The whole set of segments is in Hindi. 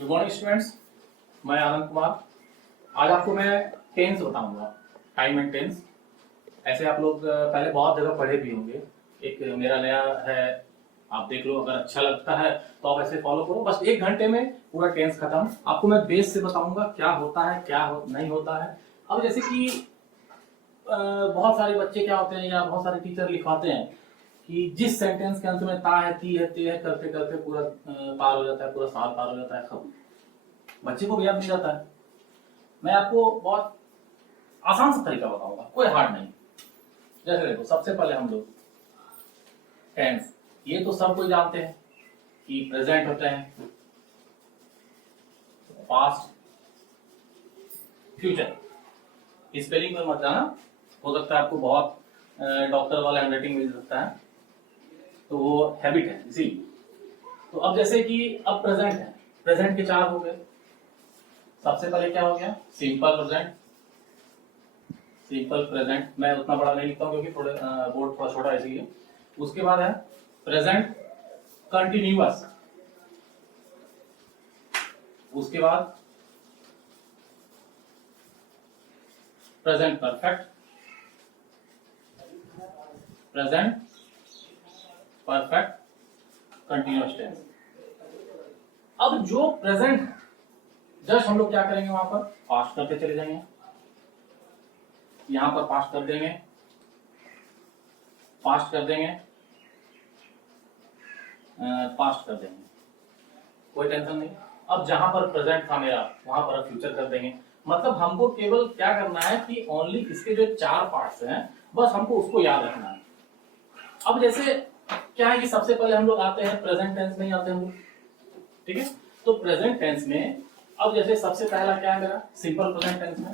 गुड मॉर्निंग स्टूडेंट्स, मैं आनंद कुमार। आज आपको मैं टेंस बताऊंगा, टाइम एंड टेंस। ऐसे आप लोग पहले बहुत जगह पढ़े भी होंगे। एक मेरा नया है, आप देख लो, अगर अच्छा लगता है तो आप ऐसे फॉलो करो। बस 1 घंटे में पूरा टेंस खत्म। आपको मैं बेस से बताऊंगा क्या होता है, नहीं होता है। अब जैसे कि बहुत सारे बच्चे क्या होते हैं या बहुत सारे टीचर लिखवाते हैं कि जिस सेंटेंस के अंत में ता है, ती है, ते है करते करते पूरा पार हो जाता है, पूरा साल पार हो जाता है, खत्म। बच्चे को भी याद नहीं जाता है। मैं आपको बहुत आसान सा तरीका बताऊंगा, कोई हार्ड नहीं। जैसे देखो, सबसे पहले हम लोग टेंस, ये तो सब कोई जानते हैं कि प्रेजेंट होते हैं, पास्ट, फ्यूचर। स्पेलिंग में मत जाना, हो सकता है आपको बहुत डॉक्टर वाला हैंडराइटिंग मिल सकता है, तो वो हैबिट है इसी। तो अब जैसे कि अब प्रेजेंट है, प्रेजेंट के 4 हो गए। सबसे पहले क्या हो गया? Simple present. सिंपल प्रेजेंट मैं उतना बड़ा नहीं लिखता हूँ क्योंकि थोड़े बोर्ड थोड़ा छोटा है इसलिए। उसके बाद है प्रेजेंट कंटिन्यूअस। उसके बाद present perfect. Present perfect continuous tense. अब जो प्रेजेंट है, जस्ट हम लोग क्या करेंगे, वहां पर पास्ट करते चले जाएंगे। यहां पर पास्ट कर देंगे, पास्ट कर देंगे, पास्ट कर देंगे, कोई टेंशन नहीं। अब जहां पर प्रेजेंट था मेरा, वहां पर फ्यूचर कर देंगे। मतलब हमको केवल क्या करना है कि ओनली इसके जो 4 पार्ट्स हैं, बस हमको उसको याद रखना है। अब जैसे क्या है कि सबसे पहले हम लोग आते हैं प्रेजेंट टेंस में ही आते हैं हम लोग, ठीक है। तो प्रेजेंट टेंस में अब जैसे सबसे पहला क्या है मेरा, सिंपल प्रेजेंट टेंस में।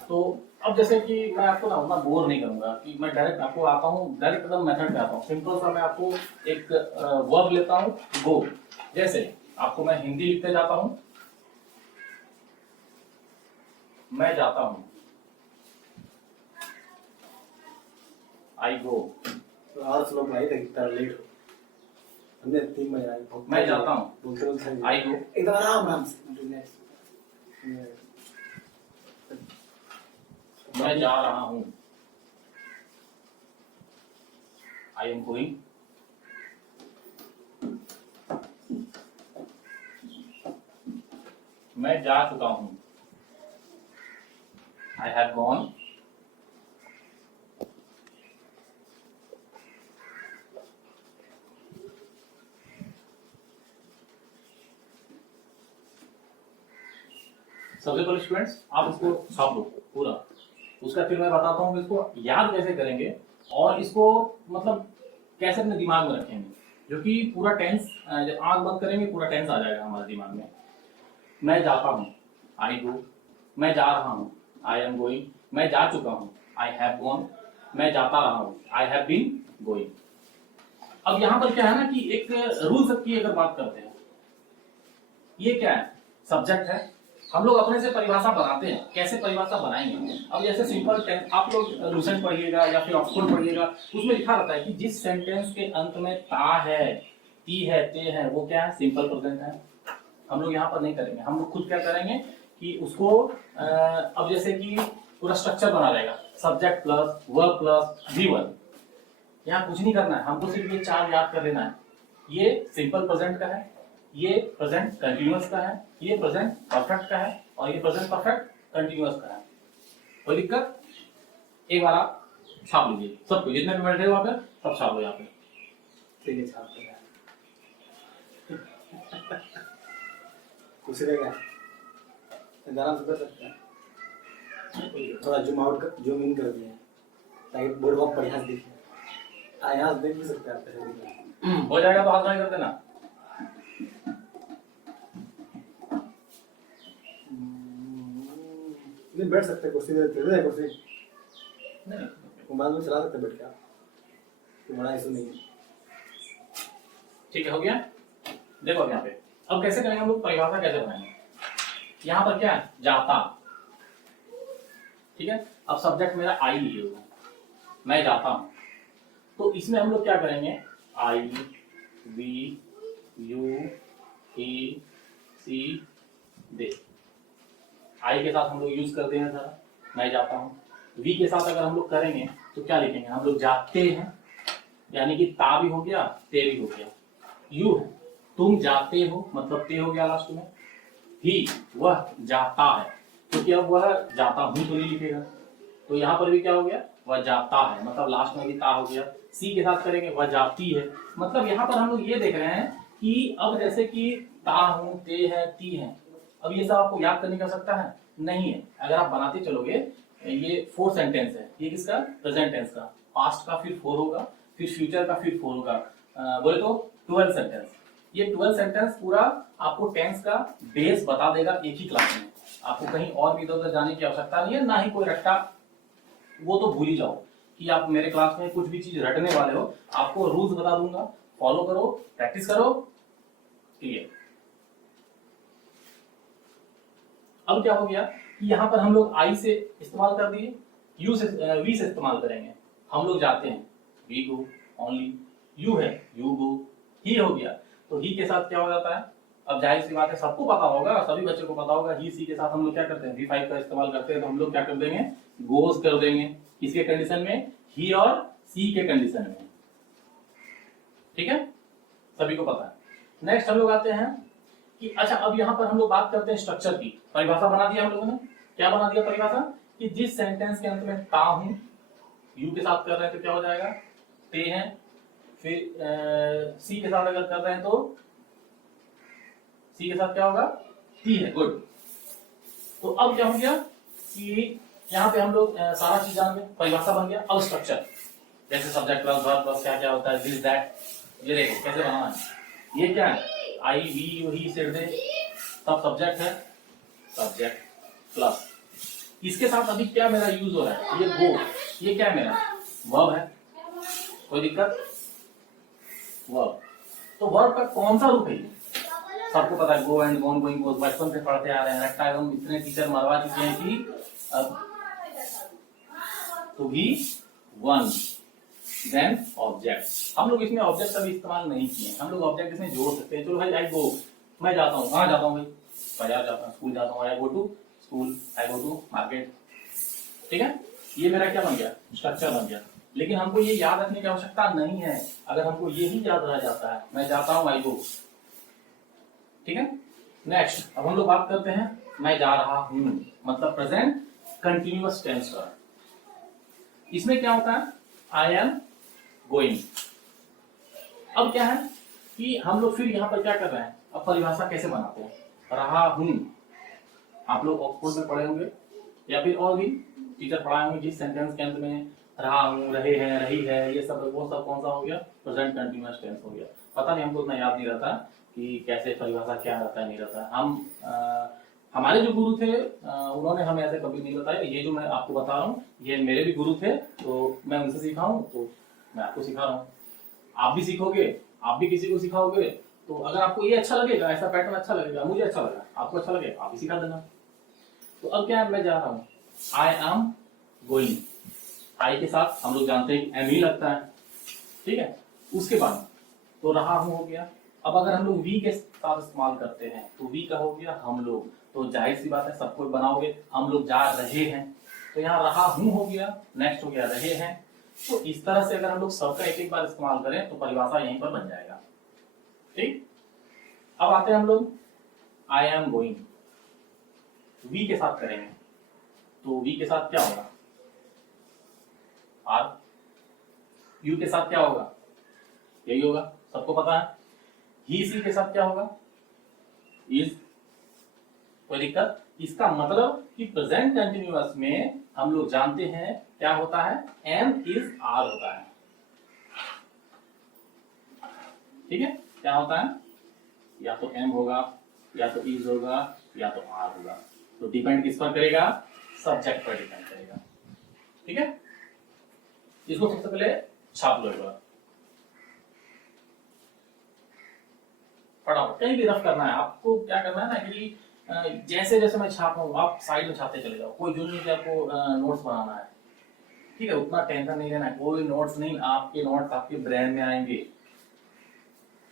तो अब जैसे कि मैं आपको ना उतना बोर नहीं करूंगा कि मैं डायरेक्ट आपको आता हूँ, डायरेक्ट एकदम मेथड पे आता हूँ। सिंपल सा मैं आपको एक वर्ब लेता हूँ, गो। जैसे आपको मैं हिंदी लिखते जाता हूँ, मैं जाता हूँ, आई गो। तो और स्लो भाई देखता लेट हमने 3 बजे आई। मैं जाता हूँ, बोलते आई गो। एकदम आराम से। मैं जा रहा हूँ, आई एम गोइंग। मैं जा चुका हूँ, आई हैव गॉन। सबसे पहले स्टूडेंट्स आप इसको छाप लो पूरा, उसका फिर मैं बताता हूँ कि इसको याद कैसे करेंगे और इसको मतलब कैसे अपने दिमाग में रखेंगे, जो कि पूरा टेंस जब आंख बंद करेंगे पूरा टेंस आ जाएगा हमारे दिमाग में। मैं जाता हूँ, आई गो। मैं जा रहा हूँ, आई एम गोइंग। मैं जा चुका हूँ, आई हैव गॉन। मैं जाता रहा हूँ, आई हैव बीन गोइंग। अब यहाँ पर क्या है ना कि एक रूल्स की अगर बात करते हैं, ये क्या है, सब्जेक्ट है। हम लोग अपने से परिभाषा बनाते हैं, कैसे परिभाषा बनाएंगे। अब जैसे सिंपल टेंस आप लोग लूसेंट पढ़िएगा या फिर ऑक्सफोर्ड पढ़िएगा, उसमें लिखा रहता है कि जिस सेंटेंस के अंत में ता है, ती है, ते है, वो क्या है, सिंपल प्रेजेंट है। हम लोग यहाँ पर नहीं करेंगे, हम लोग खुद क्या करेंगे कि उसको अब जैसे कि पूरा स्ट्रक्चर बना रहेगा, subject plus verb plus V1. यहाँ कुछ नहीं करना है, हमको सिर्फ ये 4 याद कर लेना है। ये सिंपल प्रेजेंट का है, ये प्रेजेंट कंटिन्यूअस का है, ये प्रेजेंट परफेक्ट का है और ये प्रेजेंट परफेक्ट कंटिन्यूअस का है। कोई दिक्कत? एक बार आप छाप लीजिए, सबको जितने भी बैठे हो वहां पर सब छाप लो यहाँ पे। ठीक है, छापते हैं। कुछ रहेगा आराम से कर सकते हैं। थोड़ा जूम आउट कर, जूम इन कर दिया ताकि बोर्ड को बढ़िया से दिखे। यहाँ से देख भी सकते हैं आप कैसे दिख रहा है। हो जाएगा तो हाथ खड़े कर देना। नहीं बैठ सकते, कुर्सी दे दे, कुर्सी नहीं, मोबाइल में चला सकते बैठ के आप, तो बड़ा इशू नहीं है। ठीक है, हो गया। देखो अब यहाँ पे अब कैसे करेंगे हम लोग, परिभाषा कैसे बनाएंगे। यहाँ पर क्या है, जाता, ठीक है। अब सब्जेक्ट मेरा आई लिए हुआ, मैं जाता हूँ, तो इसमें हम लोग क्या करेंगे, आई, वी, यू, के साथ हम लोग यूज करते हैं जरा, मैं जाता हूँ। वी के साथ अगर हम लोग करेंगे तो क्या लिखेंगे, हम लोग जाते हैं, यानी कि ता भी हो गया, ते भी हो गया। यू है, तुम जाते हो, मतलब ते हो गया लास्ट में। ही, वह जाता है, क्योंकि अब वह जाता हूं तो नहीं लिखेगा, तो यहाँ पर भी क्या हो गया, वह जाता है, मतलब लास्ट में भी ता हो गया। सी के साथ करेंगे, वह जाती है, मतलब यहाँ पर हम लोग ये देख रहे हैं कि अब जैसे कि ता हूं, ते है, ती है, अब ये सब आपको याद करने की आवश्यकता है नहीं है। अगर आप बनाते चलोगे, ये 4 सेंटेंस है, ये किसका, प्रेजेंट टेंस का, पास्ट का फिर 4 होगा, फिर फ्यूचर का फिर 4 होगा, बोले तो 12 सेंटेंस। ये 12 सेंटेंस पूरा आपको टेंस का बेस बता देगा एक ही क्लास में, आपको कहीं और भी इधर उधर जाने की आवश्यकता नहीं है, ना ही कोई रट्टा, वो तो भूल ही जाओ कि आप मेरे क्लास में कुछ भी चीज रटने वाले हो। आपको रूल्स बता दूंगा, फॉलो करो, प्रैक्टिस करो, क्लियर। अब क्या हो गया कि यहाँ पर हम लोग आई से इस्तेमाल कर दिए, यू से, वी से इस्तेमाल करेंगे, हम लोग जाते हैं, वी गो ओनली, यू है, यू गो, ही हो गया, तो ही के साथ क्या हो जाता है, अब जाहिर सी बात है सबको पता होगा, सभी बच्चों को पता होगा, ही सी के साथ हम लोग क्या करते हैं, V5 का इस्तेमाल करते हैं, तो हम लोग क्या कर देंगे, गोज कर देंगे, किसके कंडीशन में, ही और सी के कंडीशन में, ठीक है, सभी को पता है। नेक्स्ट हम लोग आते हैं कि अच्छा, अब यहाँ पर हम लोग बात करते हैं स्ट्रक्चर की, परिभाषा बना दिया हम लोगों ने, क्या बना दिया परिभाषा, कि जिस सेंटेंस के अंत में ता हूं, यू के साथ कर रहे हैं तो क्या हो जाएगा, ते हैं, फिर सी के साथ अगर कर रहे हैं तो सी के साथ क्या होगा, टी है, गुड। तो अब क्या हो गया कि यहाँ पे हम लोग सारा चीज जान गए, परिभाषा बन गया। अब स्ट्रक्चर, जैसे सब्जेक्ट प्लस वर्ब प्लस क्या क्या होता है, दिस दैट, ये देखो कैसे बनाना है, ये क्या है, आई वी यू ही सिर दे, सब सब्जेक्ट है, सब्जेक्ट प्लस इसके साथ अभी क्या मेरा यूज हो रहा है, ये गो, ये क्या है मेरा, वर्ब है, कोई दिक्कत, वर्ब, तो वर्ब का कौन सा रूप है, ये सबको पता है, go and gone, going goes, बचपन से पढ़ते आ रहे हैं, रट्टा एवं इतने टीचर मरवा चुके हैं कि अब तो भी वन, देन ऑब्जेक्ट, हम लोग इसमें ऑब्जेक्ट अभी इस्तेमाल नहीं किए, हम लोग ऑब्जेक्ट इसमें जोड़ सकते हैं। चलो भाई, आई गो, मैं जाता हूँ, कहाँ जाता हूँ भाई, बाजार जाता हूँ, स्कूल जाता हूँ, I go to school, I go to market, ठीक है, ये मेरा क्या बन गया, स्ट्रक्चर बन गया। लेकिन हमको ये याद रखने की आवश्यकता नहीं है, अगर हमको ये ही याद रह जाता है, मैं जाता हूँ, आई गो, ठीक है। नेक्स्ट अब हम लोग बात करते हैं, मैं जा रहा हूं, मतलब प्रेजेंट कंटिन्यूअस टेंस का, इसमें क्या होता है, आई एम गोइंग। अब क्या है कि हम लोग फिर यहाँ पर क्या कर रहे हैं, अब परिभाषा कैसे बनाते हैं, रहा हूं, आप लोग ऑक्सफोर्ड में पढ़े होंगे या फिर और भी टीचर पढ़ाए होंगे, जिस सेंटेंस के अंत में रहा हूं, रहे हैं, रही है, ये सब, वो सब कौन सा हो गया, प्रेजेंट कंटिन्यूअस टेंस हो गया। पता नहीं, हमको उतना याद नहीं रहता कि कैसे परिभाषा क्या रहता है, नहीं रहता है। हम हमारे जो गुरु थे उन्होंने हमें ऐसे कभी नहीं बताया, ये जो मैं आपको बता रहा हूँ ये मेरे भी गुरु थे, तो मैं उनसे सीखा हूँ, तो मैं आपको सिखा रहा हूँ, आप भी सीखोगे, आप भी किसी को सिखाओगे, तो अगर आपको ये अच्छा लगेगा, ऐसा पैटर्न अच्छा लगेगा, मुझे अच्छा लगा, आपको अच्छा लगेगा, आप भी सिखा देना। तो अब क्या है, मैं जा रहा हूँ, आई एम गोइंग, आई के साथ हम लोग जानते हैं एम ही लगता है, ठीक है, उसके बाद तो रहा हूँ हो गया। अब अगर हम लोग वी के साथ इस्तेमाल करते हैं तो वी का हो गया हम लोग, तो जाहिर सी बात है सबको बनाओगे, हम लोग जा रहे हैं, तो यहाँ रहा हूँ हो गया, नेक्स्ट हो गया रहे हैं। तो इस तरह से अगर हम लोग सबका एक एक बार इस्तेमाल करें तो परिभाषा यहीं पर बन जाएगा, ठीक। अब आते हैं हम लोग आई एम गोइंग, वी के साथ करेंगे, तो वी के साथ क्या होगा, आर, यू के साथ क्या होगा, यही होगा, सबको पता है। ही सी के साथ क्या होगा, इज, कोई दिक्कत, इसका मतलब कि प्रेजेंट कंटिन्यूअस में हम लोग जानते हैं क्या होता है, एम इज आर होता है, ठीक है, क्या होता है, या तो एम होगा, या तो इज होगा, या तो आर होगा, तो डिपेंड किस पर करेगा, सब्जेक्ट पर डिपेंड करेगा, ठीक है। इसको सबसे पहले छाप लो, फटाफट, कहीं भी रफ करना है आपको, क्या करना है ना कि जैसे जैसे मैं छाप रहा हूँ आप साइड में छापते चले जाओ, कोई जरूरी नहीं कि आपको नोट्स बनाना है, ठीक है, उतना टेंशन नहीं लेना है, कोई नोट्स नहीं, आपके नोट्स आपके ब्रेन में आएंगे,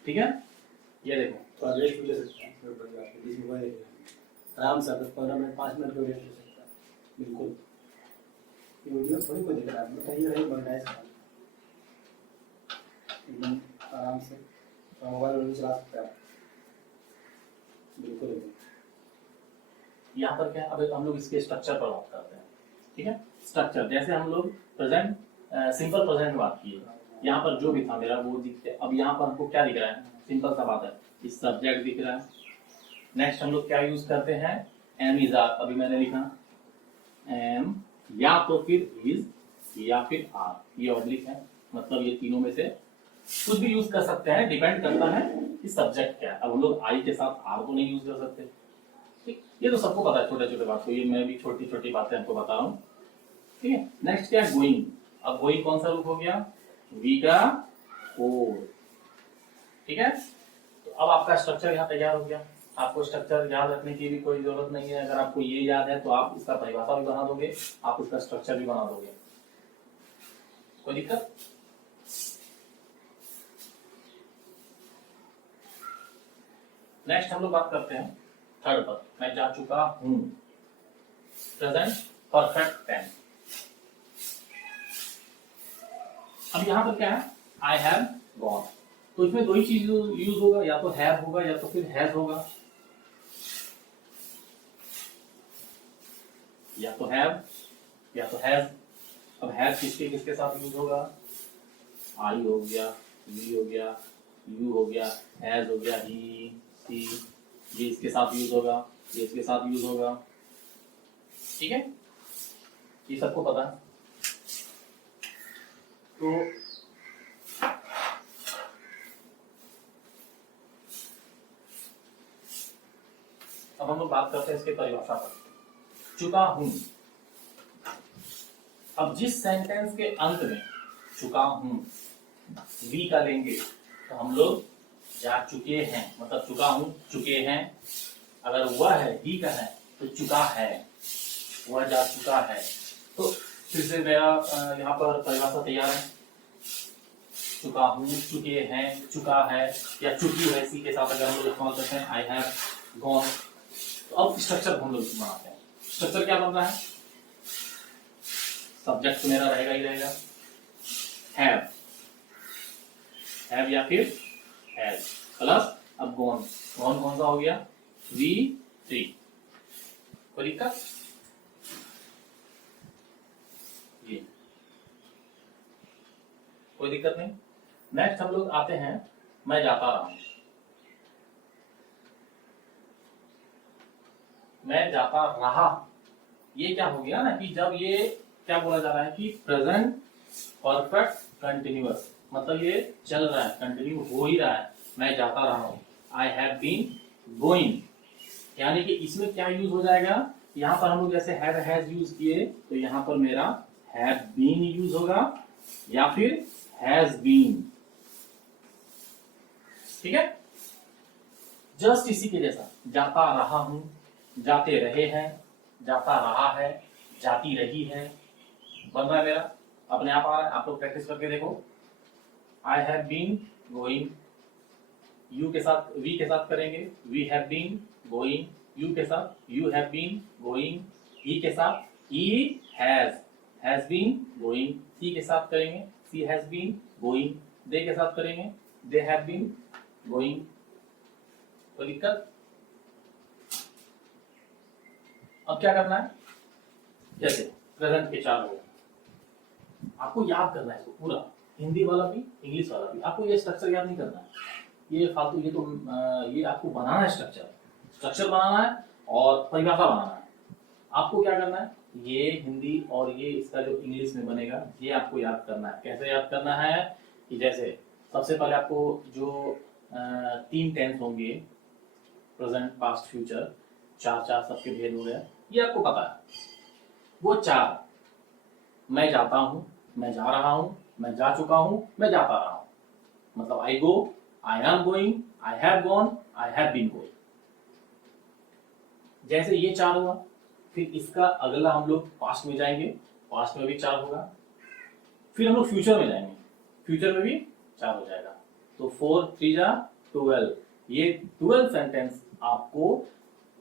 ठीक है। ये देखो तो रेस्ट ले सकते हैं, आराम से 10-15 मिनट 5 मिनट का वीडियो ले सकता है बिल्कुल। ये वीडियो थोड़ी कोई दिख रहा है, बताइए भाई बन रहा है इसका एकदम आराम से मोबाइल वगैरह चला सकते हैं बिल्कुल एकदम। यहाँ पर क्या है, अब हम लोग इसके स्ट्रक्चर पर बात करते हैं। ठीक है, स्ट्रक्चर जैसे हम लोग प्रेजेंट सिंपल प्रेजेंट में बात किए, यहाँ पर जो भी था मेरा वो दिखते। अब यहाँ पर हमको क्या दिख रहा है, सिंपल सा बात है, इस सब्जेक्ट दिख रहा है। नेक्स्ट हम लोग क्या यूज करते हैं, एम इज आर, अभी मैंने लिखा एम या तो फिर इज या फिर आर, ये ऑब्लिक है, मतलब ये तीनों में से कुछ भी यूज कर सकते हैं, डिपेंड करता है कि सब्जेक्ट क्या है। अब हम लोग आई के साथ आर को नहीं यूज कर सकते, ठीक, ये तो सबको पता है, छोटे छोटे बात को, ये मैं भी छोटी छोटी बातें आपको बता रहा हूँ। ठीक है, नेक्स्ट क्या है, गोइंग। अब गोइंग कौन सा रूप हो गया, वी का फोर। ठीक है, तो अब आपका स्ट्रक्चर यहाँ तैयार हो गया। आपको स्ट्रक्चर याद रखने की भी कोई जरूरत नहीं है, अगर आपको ये याद है तो आप इसका परिभाषा भी बना दोगे, आप इसका स्ट्रक्चर भी बना दोगे, कोई दिक्कत। नेक्स्ट हम लोग बात करते हैं थर्ड पर, मैं जा चुका हूं, प्रेजेंट परफेक्ट टेंस। अब यहां पर क्या है, आई हैव गॉन, तो इसमें दो ही चीज यूज होगा, या तो हैव होगा या तो फिर हैज होगा, या तो हैव या तो हैज। अब हैव किसके किसके साथ यूज होगा, आई हो गया, वी हो गया, यू हो गया, हैज हो गया, ही सी, ये इसके साथ यूज होगा, ये इसके साथ यूज होगा। ठीक है, ये सबको पता है। तो अब हम लोग बात करते हैं इसके परिभाषा पर, चुका हूं। अब जिस सेंटेंस के अंत में चुका हूं वी का लेंगे तो हम लोग जा चुके हैं, मतलब चुका हूं चुके हैं। अगर वह है ही का है तो चुका है, वह जा चुका है। तो फिर से मेरा यहाँ पर परिभाषा तैयार है, चुका हूं, चुके हैं, चुका है या चुकी है, इसी के साथ अगर हम लोग इस्तेमाल करते हैं आई हैव गॉन। तो अब स्ट्रक्चर हम लोग बनाते हैं। स्ट्रक्चर क्या बन रहा है, सब्जेक्ट तो मेरा रहेगा ही रहेगा, हैव या फिर हैज प्लस अब गॉन। गॉन कौन सा हो गया, वी थ्री, कोई दिक्कत। ये कोई दिक्कत नहीं। नेक्स्ट हम लोग आते हैं, मैं जाता रहा हूं, मैं जाता रहा। ये क्या हो गया ना कि जब ये क्या बोला जा रहा है कि प्रेजेंट परफेक्ट कंटिन्यूअस, मतलब ये चल रहा है, कंटिन्यू हो ही रहा है, मैं जाता रहा हूं। आई हैव बीन गोइंग, यानी कि इसमें क्या यूज हो जाएगा, यहां पर हम लोग जैसे हैव हैज यूज किए तो यहां पर मेरा हैव बीन यूज होगा या फिर हैज बीन। ठीक है, जस्ट इसी के जैसा, जाता रहा हूं, जाते रहे हैं, जाता रहा है, जाती रही है, बन रहा है मेरा, अपने आप आ रहा है। आप लोग प्रैक्टिस करके देखो। I have been going, you के साथ वी के साथ करेंगे, we have been going, you के साथ you have been going, he के साथ he has been going, she के साथ करेंगे, she has been going, they के साथ करेंगे, दे हैव बीन गोइंग, कोई दिक्कत। अब क्या करना है, जैसे प्रेजेंट के चार हो, आपको याद करना है इसको पूरा, हिंदी वाला भी इंग्लिश वाला भी, आपको ये स्ट्रक्चर याद नहीं करना है, ये फालतू, ये तो ये आपको बनाना है, स्ट्रक्चर बनाना है और परिभाषा बनाना है। आपको क्या करना है, ये हिंदी और ये इसका जो इंग्लिश में बनेगा ये आपको याद करना है। कैसे याद करना है कि जैसे सबसे पहले आपको जो 3 टेंस होंगे, प्रेजेंट पास्ट फ्यूचर, चार सबके भेद हो गए, ये आपको पता है। वो 4, मैं जाता हूं, मैं जा रहा हूं, मैं जा चुका हूं, मैं जाता रहा हूं, मतलब I go, I am going, I have gone, I have been going. जैसे ये 4 हुआ, फिर इसका अगला हम लोग पास्ट में जाएंगे, पास्ट में भी 4 होगा, फिर हम लोग फ्यूचर में जाएंगे, फ्यूचर में भी 4 हो जाएगा, तो 4 3 जा 12। ये 12 सेंटेंस आपको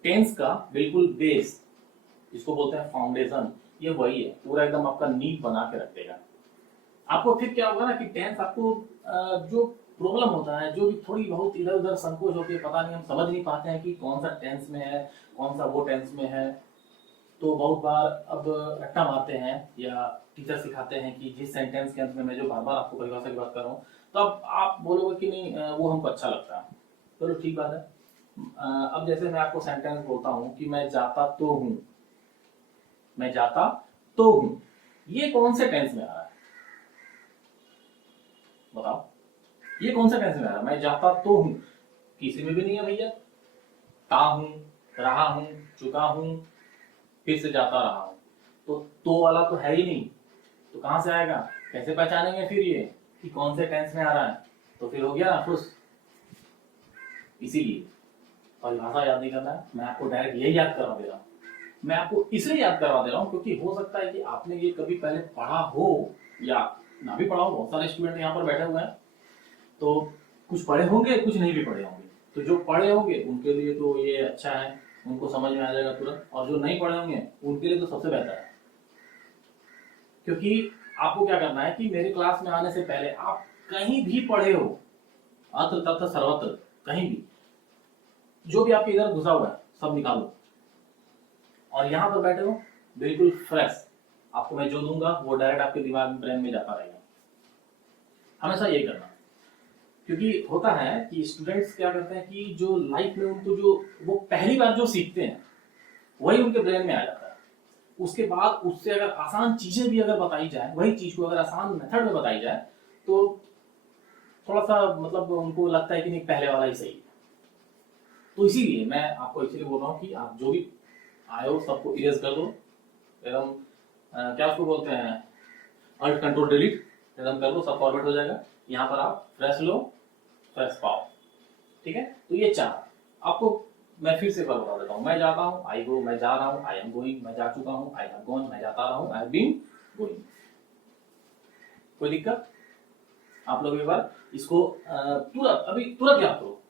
टेंस का बिल्कुल बेस, इसको बोलते हैं फाउंडेशन, ये वही है, पूरा एकदम आपका नींव बना के रख देगा। आपको फिर क्या होगा ना कि टेंस आपको जो प्रॉब्लम होता है, जो भी थोड़ी बहुत इधर उधर संकोच होती है, पता नहीं हम समझ नहीं पाते हैं कि कौन सा टेंस में है, कौन सा वो टेंस में है, तो बहुत बार अब रट्टा मारते हैं या टीचर सिखाते हैं कि जिस सेंटेंस के अंत में मैं जो बार बार आपको परिभाषा की बात कर रहा हूँ, तो अब आप बोलोगे कि नहीं वो हमको अच्छा लगता है, चलो ठीक बात है। अब जैसे मैं आपको सेंटेंस बोलता हूँ कि मैं जाता तो हूँ, मैं जाता तो हूँ, ये कौन से टेंस में आ रहा है बताओ, ये कौन सा टेंस में आ रहा है? मैं जाता तो हूँ किसी में भी नहीं है भैया, ता हूँ, रहा हूँ, चुका हूँ, फिर से जाता रहा हूँ, तो वाला तो है ही नहीं, तो कहां से आएगा? कैसे पहचानेंगे फिर ये कि कौन से टेंस में आ रहा है? तो फिर हो गया ना खुश। इसीलिए परिभाषा याद नहीं करना है, मैं आपको डायरेक्ट यही याद करवा दे रहा हूँ। मैं आपको इसलिए याद करवा दे रहा हूँ क्योंकि हो सकता है कि आपने ये कभी पहले पढ़ा हो या ना भी पढ़ा हो, बहुत सारे स्टूडेंट यहाँ पर बैठे हुए हैं, तो कुछ पढ़े होंगे, कुछ नहीं भी पढ़े होंगे, तो जो पढ़े होंगे उनके लिए तो ये अच्छा है, उनको समझ में आ जाएगा तुरंत, और जो नहीं पढ़े होंगे उनके लिए तो सबसे बेहतर है। क्योंकि आपको क्या करना है कि मेरे क्लास में आने से पहले आप कहीं भी पढ़े हो, अत्र तत्र सर्वत्र, कहीं भी जो भी आपके इधर घुसा हुआ है सब निकालो, और यहाँ पर बैठे हो बिल्कुल फ्रेश, आपको मैं जो दूंगा वो डायरेक्ट आपके दिमाग में, ब्रेन में जाता रहेगा। हमेशा यही करना, क्योंकि होता है कि स्टूडेंट्स क्या करते हैं कि जो लाइफ में उनको जो वो पहली बार जो सीखते हैं वही उनके ब्रेन में आ जाता है, उसके बाद उससे अगर आसान चीजें भी अगर बताई जाए, वही चीज को अगर आसान मेथड में बताई जाए तो थोड़ा सा मतलब उनको लगता है कि नहीं पहले वाला ही सही है। तो इसीलिए मैं आपको इसीलिए बोल रहा हूँ कि आप जो भी आए हो सबको इरेज कर दो, एकदम क्या उसको बोलते हैं, अल्ट कंट्रोल डिलीट एकदम कर दो, सब फॉर्मेट हो जाएगा। यहाँ पर आप फ्रेश लो, फ्रेश पाओ, ठीक है। तो ये चार आपको मैं फिर से एक बार बता देता हूँ, मैं जाता हूँ, आई गो, मैं जा रहा हूँ, आई एम गोइंग, मैं जा चुका हूँ, आई हैव गॉन, मैं जाता रहा हूँ, आई हैव बीन गोइंग। कोई दिक्कत? आप लोग एक बार इसको तुरंत अभी तुरंत याद करो,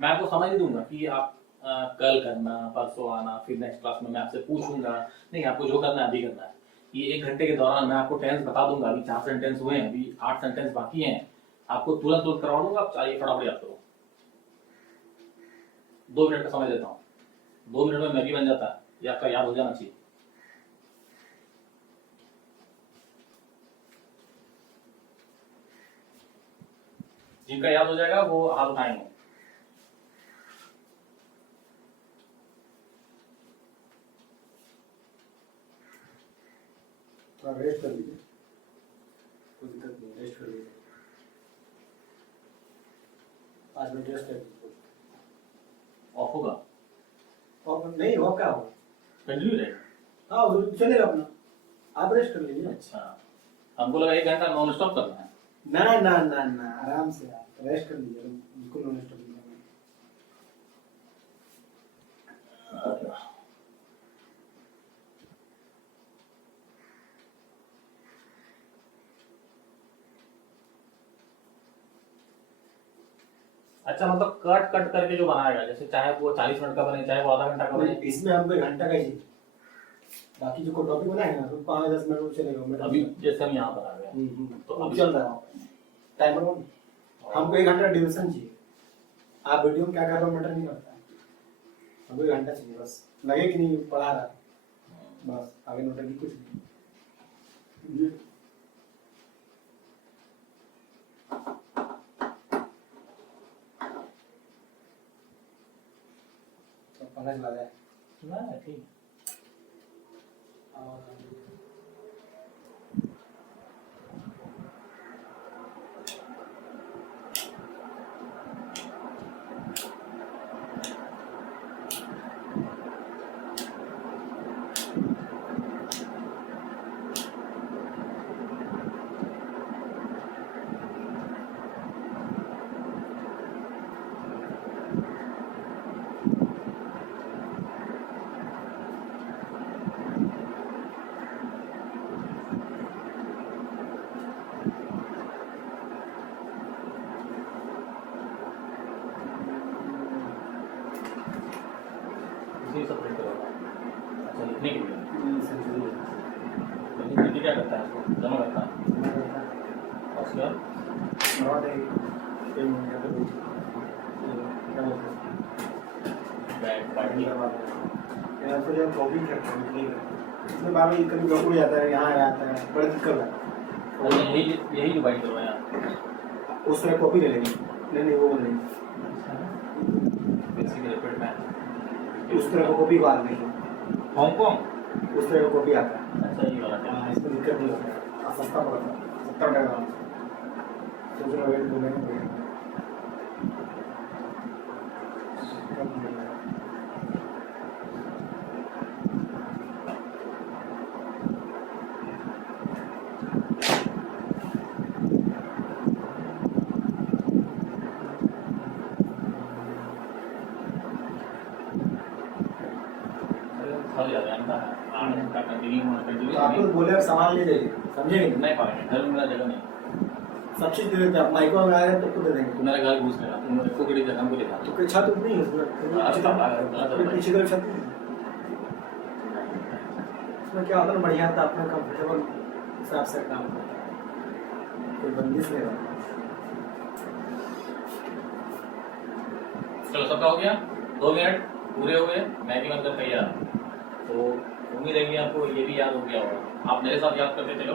मैं आपको समझ नहीं दूंगा कि आप कल करना, परसों आना, फिर नेक्स्ट क्लास में मैं आपसे पूछूंगा, नहीं, आपको जो करना है अभी करना है। ये 1 घंटे के दौरान मैं आपको टेंस बता दूंगा, अभी 4 सेंटेंस हुए हैं, अभी 8 सेंटेंस बाकी हैं, आपको तुरंत तुरंत करवा दूंगा, आप चाहिए फटाफट याद करो। 2 मिनट का समय देता हूँ, 2 मिनट में मैगी बन जाता है, ये आपका याद हो जाना चाहिए। जिनका याद हो जाएगा वो हाथ उठाएंगे। रेस्ट कर लीजिए, कोई दिक्कत नहीं, रेस्ट कर लीजिए, 5 मिनट रेस्ट कर लीजिए। ऑफ होगा? और नहीं हो क्या होगा, कंटिन्यू रहेगा। हाँ वो चलेगा अपना, आप रेस्ट कर लीजिए। अच्छा, हमको लगा 1 घंटा नॉन स्टॉप करना है। ना ना ना ना, आराम से आप रेस्ट कर लीजिए, बिल्कुल नॉन स्टॉप नहीं करना। अच्छा, मतलब कट कट करके जो बनाएगा, जैसे चाहे वो 40 मिनट का बने, चाहे वो आधा घंटा का बने। इसमें हमको 1 घंटा का ही चाहिए, बाकी जो टॉपिक बनाएगा ना तो 5-10 मिनट में चलेगा। अभी जैसे हम यहाँ पर आ गए, तो अब चल रहा है टाइमर ऑन, हमको 1 घंटा ड्यूरेशन चाहिए। आप वीडियो में क्या कर रहे हो मैटर नहीं करता, हमको 1 घंटा चाहिए, बस लगे कि नहीं पढ़ा रहा, बस आगे नोटंकी कुछ नहीं। पंखा चला जाए ना, ठीक। इसी सब प्रिंट करवाता है। अच्छा, लिखने के लिए सेंचुरी लिखने क्या करता है, उसको जमा करता है और उसके बाद नॉट है ये मुझे तो क्या बोलते हैं बैक पार्टी या तो जब कॉपी करते हैं नहीं इसमें बार बार कभी उड़ जाता है, यहाँ आता है, बड़ा दिक्कत है। और यही जो बाइंड करवाया उस तरह कॉपी ले लेंगे, नहीं वो नहीं, बेसिक रिपीट में उस तरह का कॉपी को आते हैं, हांगकांग उस तरह का कॉपी आता है। अच्छा, ये वाला क्या हाँ, इसमें दिक्कत नहीं होता है, और सस्ता पड़ता है, 70 टका तो उसमें वेट बोलेंगे थक जाता है ना 8 घंटा कंटिन्यू तो आप लोग बोले अब सामान ले जाइए, समझे नहीं? नहीं पाएंगे, घर में मेरा जगह नहीं। सब चीज़ दे देते हैं, आप माइको में आएगा तो दे देंगे। तू मेरा घर घुस गया, तुम मेरे को कड़ी जगह हमको दिखा तो कोई छत नहीं है उसमें, पीछे तरफ छत नहीं है। उसमें क्या होता है बढ़िया था, अपना कंफर्टेबल हिसाब से काम करता है, कोई बंदिश नहीं रहता। चलो, सबका हो गया, 2 मिनट पूरे हुए, मैं भी बनकर तैयार। तो उम्मीद है कि आपको ये भी याद हो गया होगा, आप मेरे साथ याद करते चलो,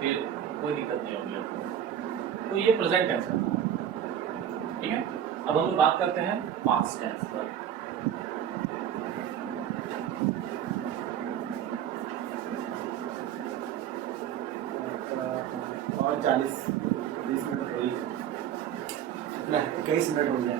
फिर कोई दिक्कत नहीं होगी आपको। तो ये प्रेजेंट टेंस है, ठीक है। अब हम लोग बात करते हैं पास्ट टेंस पर। और 40-20 मिनट हो ही गए, 21 मिनट हो गया।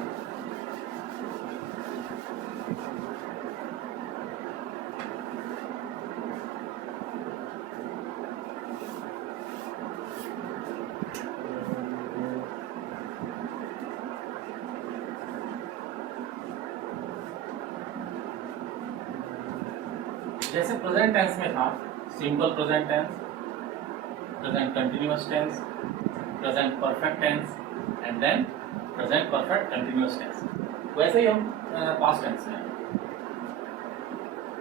जैसे प्रेजेंट टेंस में था simple present tense, present continuous tense, present perfect tense and then present perfect continuous tense, वैसे ही हम पास्ट टेंस में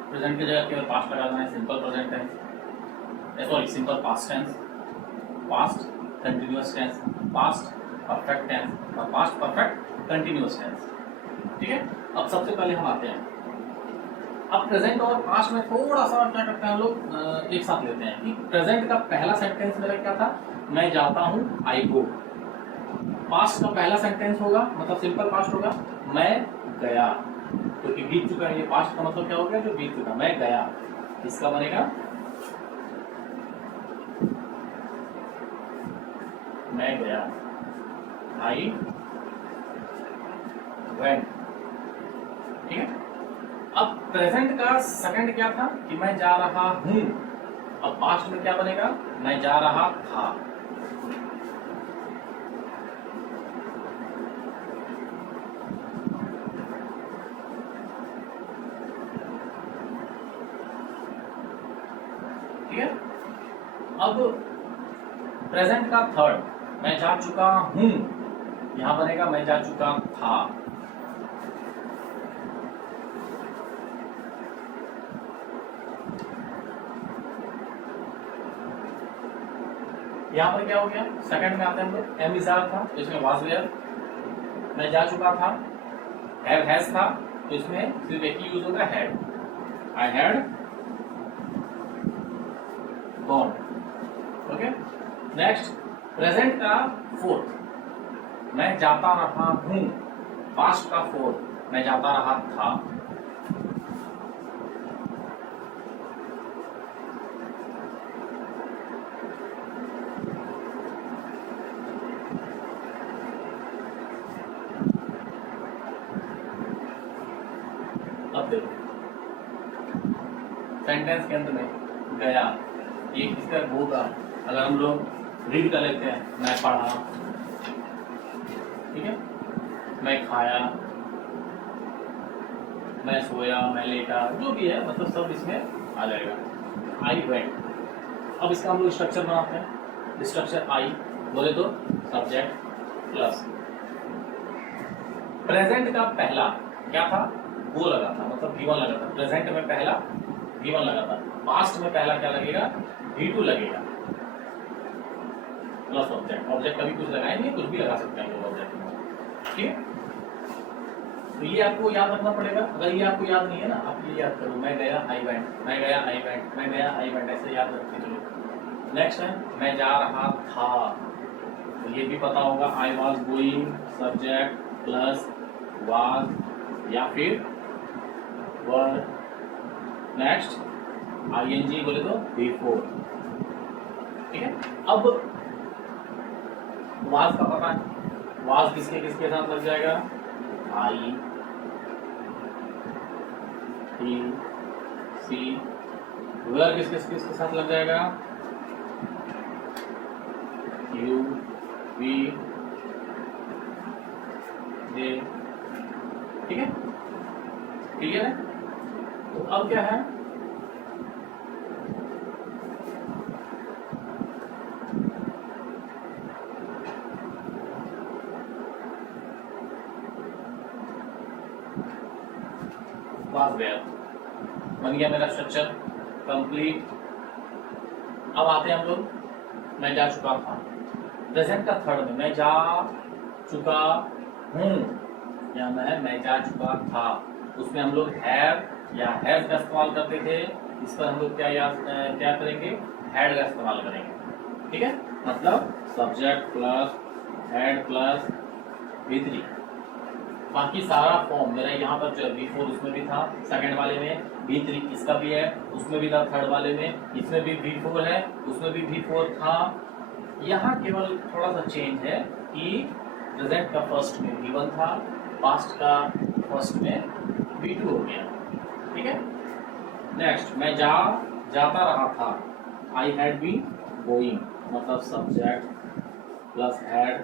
प्रेजेंट की जगह केवल पास्ट लगाना है, simple present tense, sorry simple past tense, past continuous tense, past perfect tense और पास्ट परफेक्ट कंटिन्यूअस टेंस, ठीक है। अब सबसे पहले हम आते हैं, अब प्रेजेंट और पास्ट में थोड़ा सा क्या करते हैं हम लोग एक साथ लेते हैं कि प्रेजेंट का पहला सेंटेंस मेरा क्या था, मैं जाता हूँ, आई गो। पास्ट का पहला सेंटेंस होगा, मतलब सिंपल पास्ट होगा, मैं गया, क्योंकि बीत चुका है, ये पास्ट का मतलब क्या हो गया, जो बीत चुका, मैं गया। इसका बनेगा मैं गया, आई वेंट, ठीक है। अब प्रेजेंट का सेकंड क्या था कि मैं जा रहा हूं, अब पास्ट में क्या बनेगा, मैं जा रहा था। ठीक है। अब प्रेजेंट का थर्ड, मैं जा चुका हूं, यहां बनेगा मैं जा चुका था। यहाँ पर क्या हो गया, सेकंड में आते हैं हम लोग, एम इज़ार था तो इसमें वाज वेयर, मैं जा चुका था, हैव हैज था तो इसमें सिर्फ एक ही यूज होगा, had, I had gone. Okay, next present का फोर्थ, मैं जाता रहा हूं, पास्ट का फोर्थ, मैं जाता रहा था। अब देखो सेंटेंस के अंत में गया, ये किसका होगा, अगर हम लोग रीड कर लेते हैं, मैं पढ़ा, ठीक है, मैं खाया, मैं सोया, मैं लेटा, जो भी है मतलब सब इसमें आ जाएगा। आई वेंट, अब इसका हम लोग स्ट्रक्चर बनाते हैं, स्ट्रक्चर आई बोले तो सब्जेक्ट प्लस प्रेजेंट का पहला क्या था, वो लगा था, मतलब V1 लगा था। प्रेजेंट में पहला V1 लगा था, पास्ट में पहला क्या लगेगा, V2 लगेगा प्लस ऑब्जेक्ट। ऑब्जेक्ट कभी कुछ लगाएंगे, कुछ भी लगा सकते हैं ऑब्जेक्ट में, ठीक है। तो ये आपको याद रखना पड़ेगा। अगर ये आपको याद नहीं है ना, आप ये याद करो, मैं गया आई वेंट, मैं गया आई वेंट, मैं गया आई वेंट, ऐसे याद रखते चलो। नेक्स्ट है मैं जा रहा था, तो ये भी पता होगा, I was going subject plus was या फिर वर। नेक्स्ट ING बोले तो बिफोर, ठीक है। अब वाज का पता है, वाज किसके किसके साथ लग जाएगा, आई टी सी। वर किसके किसके साथ लग जाएगा, यू वी दे, ठीक है, क्लियर है। तो अब क्या है, पास गया, बन गया मेरा स्ट्रक्चर कंप्लीट। अब आते हैं हम लोग, मैं जा चुका था। प्रेजेंट का थर्ड में मैं जा चुका हूँ या मैं जा चुका था, उसमें हम लोग हैव या हैव का इस्तेमाल करते थे। इस पर हम लोग क्या करेंगे, हैड का इस्तेमाल करेंगे, ठीक है। मतलब subject plus had plus V3। बाकी सारा फॉर्म मेरा यहाँ पर जो है V4 उसमें भी था, सेकंड वाले में V3 इसका भी है, उसमें भी था, थर्ड वाले में इसमें भी V4 है, उसमें भी V4 था। यहाँ केवल थोड़ा सा चेंज है कि प्रेजेंट का फर्स्ट में V1 था, पास्ट का फर्स्ट में V2 हो गया, ठीक है। नेक्स्ट मैं जाता रहा था, आई हैड बीन गोइंग, मतलब subject plus had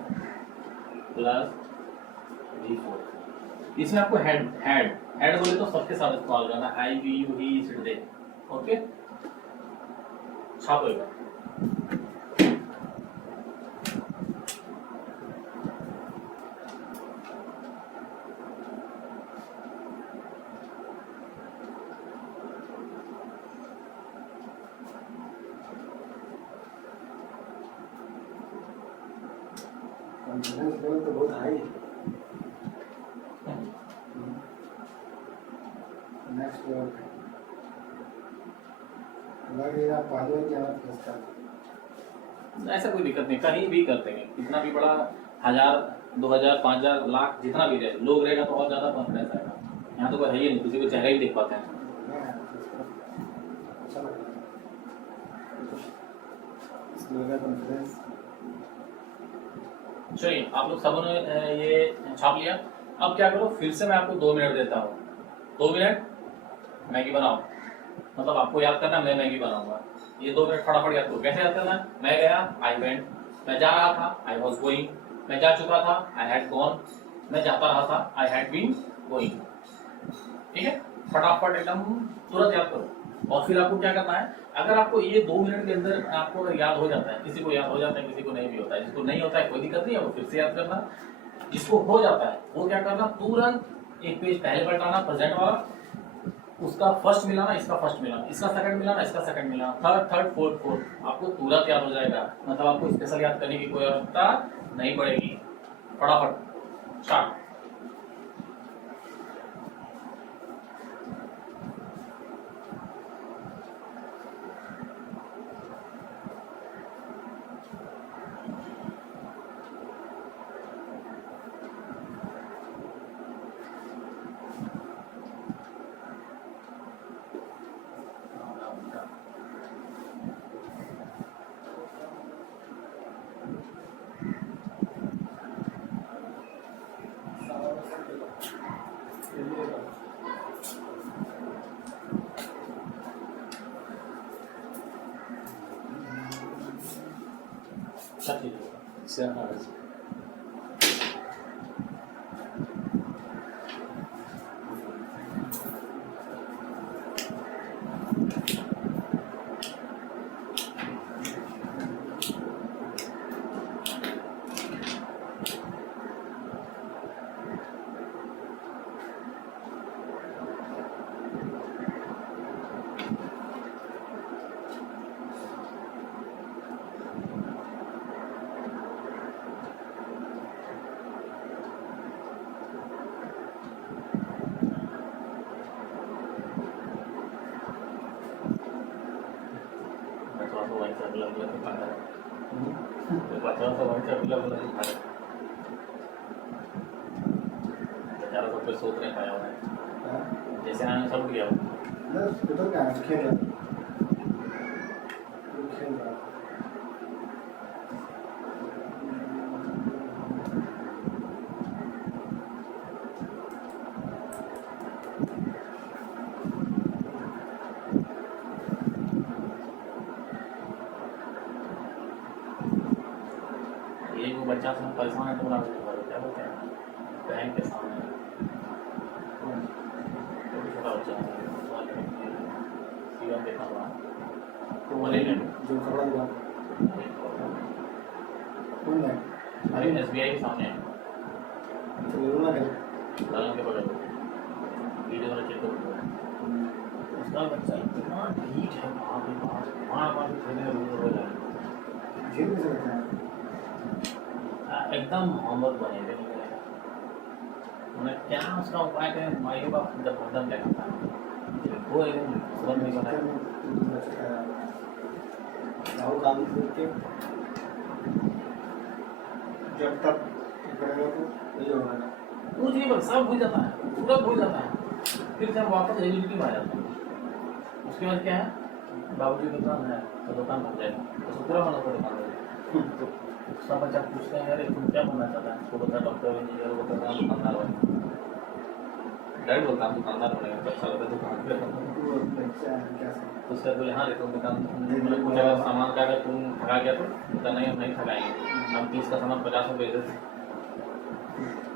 plus V4। इसमें आपको हैड बोले तो सबके साथ इस्तेमाल करना, I we you he it they, okay. छापेगा कॉन्फिडेंस लेवल तो बहुत हाई है। नेक्स्ट लेवल पे लगेगा पहले क्या इसका, ऐसा कोई दिक्कत नहीं, कहीं भी कर देंगे, कितना भी बड़ा 1000 2000 5000 लाख जितना भी रहे, लोग रहेगा तो और ज्यादा कॉन्फिडेंस आएगा। यहाँ तो कोई है ही नहीं, किसी को चेहरा ही देख पाते हैं। अच्छा लगेगा इस लेवल का कॉन्फिडेंस। चलिए आप लोग सबों ने ये छाप लिया। अब क्या करो, फिर से मैं आपको 2 मिनट देता हूँ, 2 मिनट मैगी बनाओ। मतलब आपको याद करना मैं मैगी बनाऊंगा, ये 2 मिनट फटाफट याद करो। कैसे याद करना है, मैं गया आई वेंट, मैं जा रहा था आई वॉज गोइंग, मैं जा चुका था आई हैड गॉन, मैं जाता रहा था आई हैड बीन गोइंग, ठीक है। फटाफट एकदम तुरंत याद करो। और फिर आपको क्या करना है, अगर आपको ये 2 मिनट के अंदर आपको अगर याद हो जाता है, किसी को याद हो जाता है, किसी को नहीं भी होता है, जिसको नहीं होता है कोई दिक्कत नहीं है, वो फिर से याद करना। जिसको हो जाता है वो क्या करना, तुरंत एक पेज पहले पलटाना, प्रेजेंट वाला, उसका फर्स्ट मिलाना, इसका फर्स्ट मिलाना, इसका सेकंड मिलाना, इसका सेकंड मिलाना, थर्ड फोर्थ, आपको तुरंत याद हो जाएगा। मतलब आपको स्पेशल याद करने की कोई आवश्यकता नहीं पड़ेगी। फटाफट स्टार्ट। सब ठीक होगा। बोला तो खाता है तो बच्चा तो वहीं से बोला तो खा रहा बेचारा सब कुछ सोच नहीं पाया हुआ है जैसे आने सब गया ना उधर क्या है खेल रहा है एक वो बच्चा से परेशान है तो बोला क्या बोलते हैं बैंक के सामने छोटा बच्चा सीधा देखा हुआ तो बोले जो कपड़ा दुकान कौन है अरे SBI के सामने है तो बोलना है दालन के बगल वीडियो वाला चेक करो उसका बच्चा इतना ढीठ है वहाँ पे वहाँ पे खेलने में हो जाए जेल में से बचा है एकदम मोहम्मद बने थे उन्हें क्या उसका उपाय करें माइयों का जब बंधन लगाता है वो एकदम समझ नहीं बना राहुल गांधी के जब तक करेगा तो नहीं होगा कुछ नहीं बस सब भूल जाता है पूरा भूल जाता है फिर जब वापस रियलिटी में आ जाता है उसके बाद क्या है बाबूजी की दुकान है तो दुकान बन जाएगा तो पूरा मतलब को दुकान हो सब बच्चा पूछते हैं यार तुम क्या बनना चाहता है तो बोलता डॉक्टर इंजीनियर वो करना दुकानदार बने डैड बोलता हूँ दुकानदार बनेगा तो अच्छा लगता है दुकान पे तो उसका बोले हाँ तुम दुकान मतलब कुछ अगर सामान का अगर तुम ठगा गया तो बोलता नहीं हम नहीं ठगाएंगे हम 30 का सामान 50 में बेच देते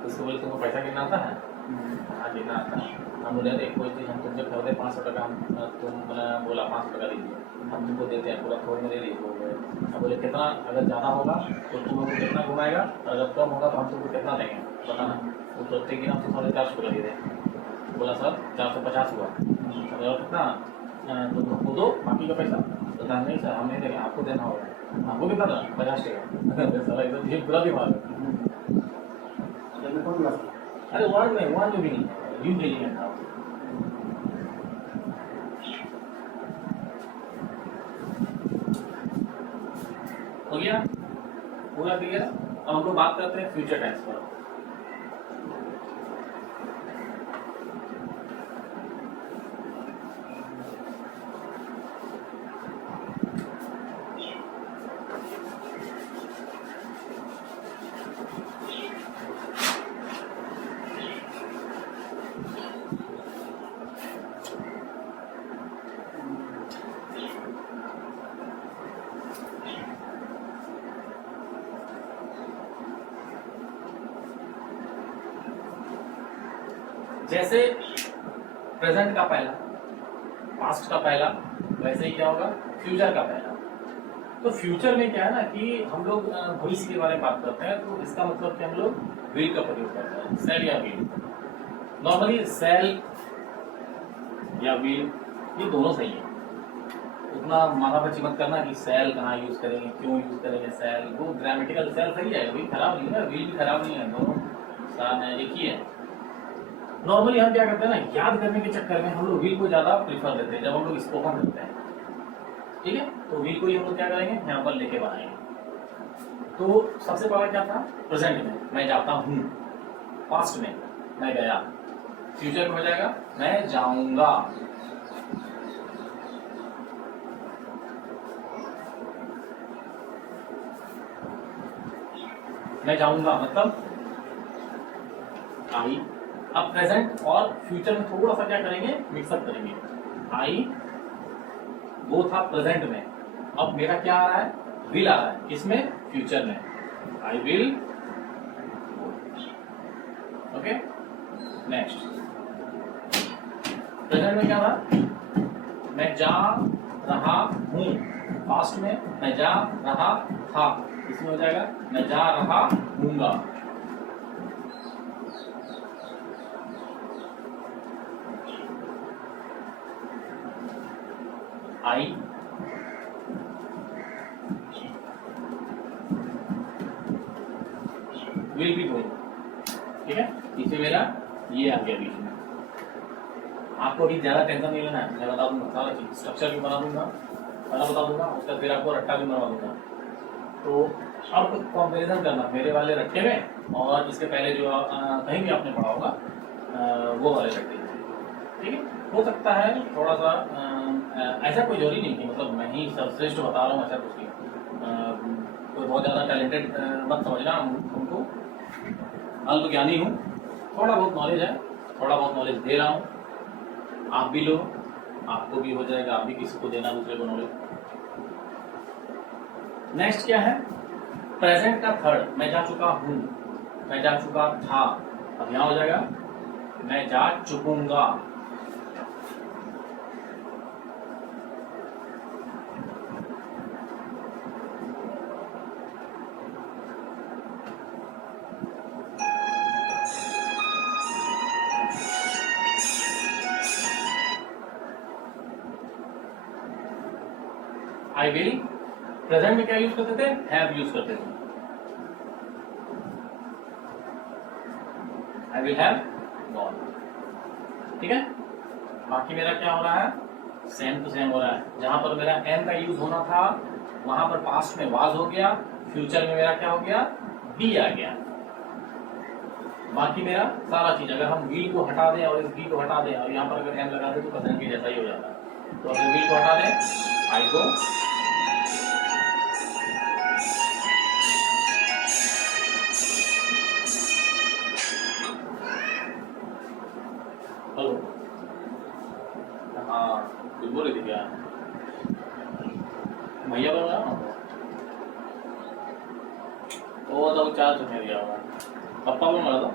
उसको बोले तुमको पैसा गिनना आता है हाँ गिनना आता है हम बोले एक कोई चीज़ हम तुमसे खरीदे 500 टका हम तुम बोला 500 टका दीजिए हम तुमको देते हैं पूरा थोड़ी में दे दीजिए अब बोले कितना अगर ज़्यादा होगा तो तुम हमको कितना घुमाएगा और अगर कम होगा तो हम तुमको कितना देंगे बताना वो सोचते कि हम 450 रुपये दे दें बोला सर 450 हुआ अगर कितना तो तुमको दो बाकी का पैसा तो कहा नहीं सर हम नहीं देंगे आपको देना होगा आपको कितना देना 50 टका सर एकदम ये पूरा दिमाग अरे वर्ड में वन जो भी नहीं यू डेली में था हो गया पूरा क्लियर अब हम लोग बात करते हैं फ्यूचर टेंस पर जैसे प्रेजेंट का पहला पास्ट का पहला वैसे ही क्या होगा फ्यूचर का पहला तो फ्यूचर में क्या है ना कि हम लोग भविष्य के बारे में बात करते हैं तो इसका मतलब कि हम लोग विल का प्रयोग करते हैं सेल या विल नॉर्मली सेल या विल ये दोनों सही है उतना माथापच्ची मत करना कि सेल कहाँ यूज करेंगे क्यों यूज करेंगे सेल वो ग्रामेटिकल सेल सही है विल खराब नहीं है विल भी खराब नहीं है दोनों साथ एक ही है नॉर्मली हम क्या करते हैं ना याद करने के चक्कर में हम लोग विल को ज्यादा प्रीफर देते हैं जब हम लोग स्पोकन करते हैं ठीक है तो विल को ही हम लोग क्या करेंगे यहाँ पर लेके बनाएंगे तो सबसे पहला क्या था प्रेजेंट में मैं जाता हूँ पास्ट में मैं गया फ्यूचर में हो जाएगा मैं जाऊंगा मैं जाऊंगा मतलब आई अब प्रेजेंट और फ्यूचर में थोड़ा सा क्या करेंगे मिक्सअप करेंगे आई वो था प्रेजेंट में अब मेरा क्या आ रहा है विल आ रहा है किसमें फ्यूचर में I will okay next present में क्या था मैं जा रहा हूं पास्ट में मैं जा रहा था इसमें हो जाएगा मैं जा रहा हूंगा आई विल बी गोइंग ठीक है इसमें मेरा ये आ गया बीच में आपको भी ज्यादा टेंशन नहीं लेना है मैं बता दूंगा सारा चीज स्ट्रक्चर भी बना दूंगा पहला बता दूंगा, उसका फिर आपको रट्टा भी मरवा दूंगा। तो अब कंपैरिजन करना मेरे वाले रट्टे में और इसके पहले जो कहीं भी आपने पढ़ा होगा वो वाले रट्टे में, ठीक है। हो सकता है थोड़ा सा ऐसा कोई जरूरी नहीं कि मतलब मैं ही सर्वश्रेष्ठ बता रहा हूँ, ऐसा कुछ नहीं। कोई बहुत ज़्यादा टैलेंटेड मत समझना उनको, अल्प ज्ञानी हूँ, थोड़ा बहुत नॉलेज है, थोड़ा बहुत नॉलेज दे रहा हूँ, आप भी लो, आपको भी हो जाएगा, आप भी किसी को देना दूसरे को नॉलेज। नेक्स्ट क्या है, प्रेजेंट का थर्ड, मैं जा चुका हूँ, मैं जा चुका था, अब यहाँ हो जाएगा मैं जा चुकूंगा। आई विल, प्रेजेंट में क्या यूज करते थे, हैव यूज करते थे, आई विल हैव गॉन, ठीक है। बाकी मेरा क्या हो रहा है, सेम टू सेम हो रहा है। जहां पर मेरा एम का यूज होना था वहां पर पास्ट में वाज हो गया, फ्यूचर में मेरा क्या हो गया, बी आ गया। बाकी मेरा सारा चीज अगर हम विल को हटा दें और इस बी को हटा दें और यहाँ पर अगर एम लगा दें तो प्रेजेंट के जैसा ही हो जाता है। तो अगर विल को हटा दें, आई को, हेलो, हाँ कुछ बोले थे क्या भैया, बोल रहा वो तो चार तो दिया होगा, पप्पा बोल रहा था।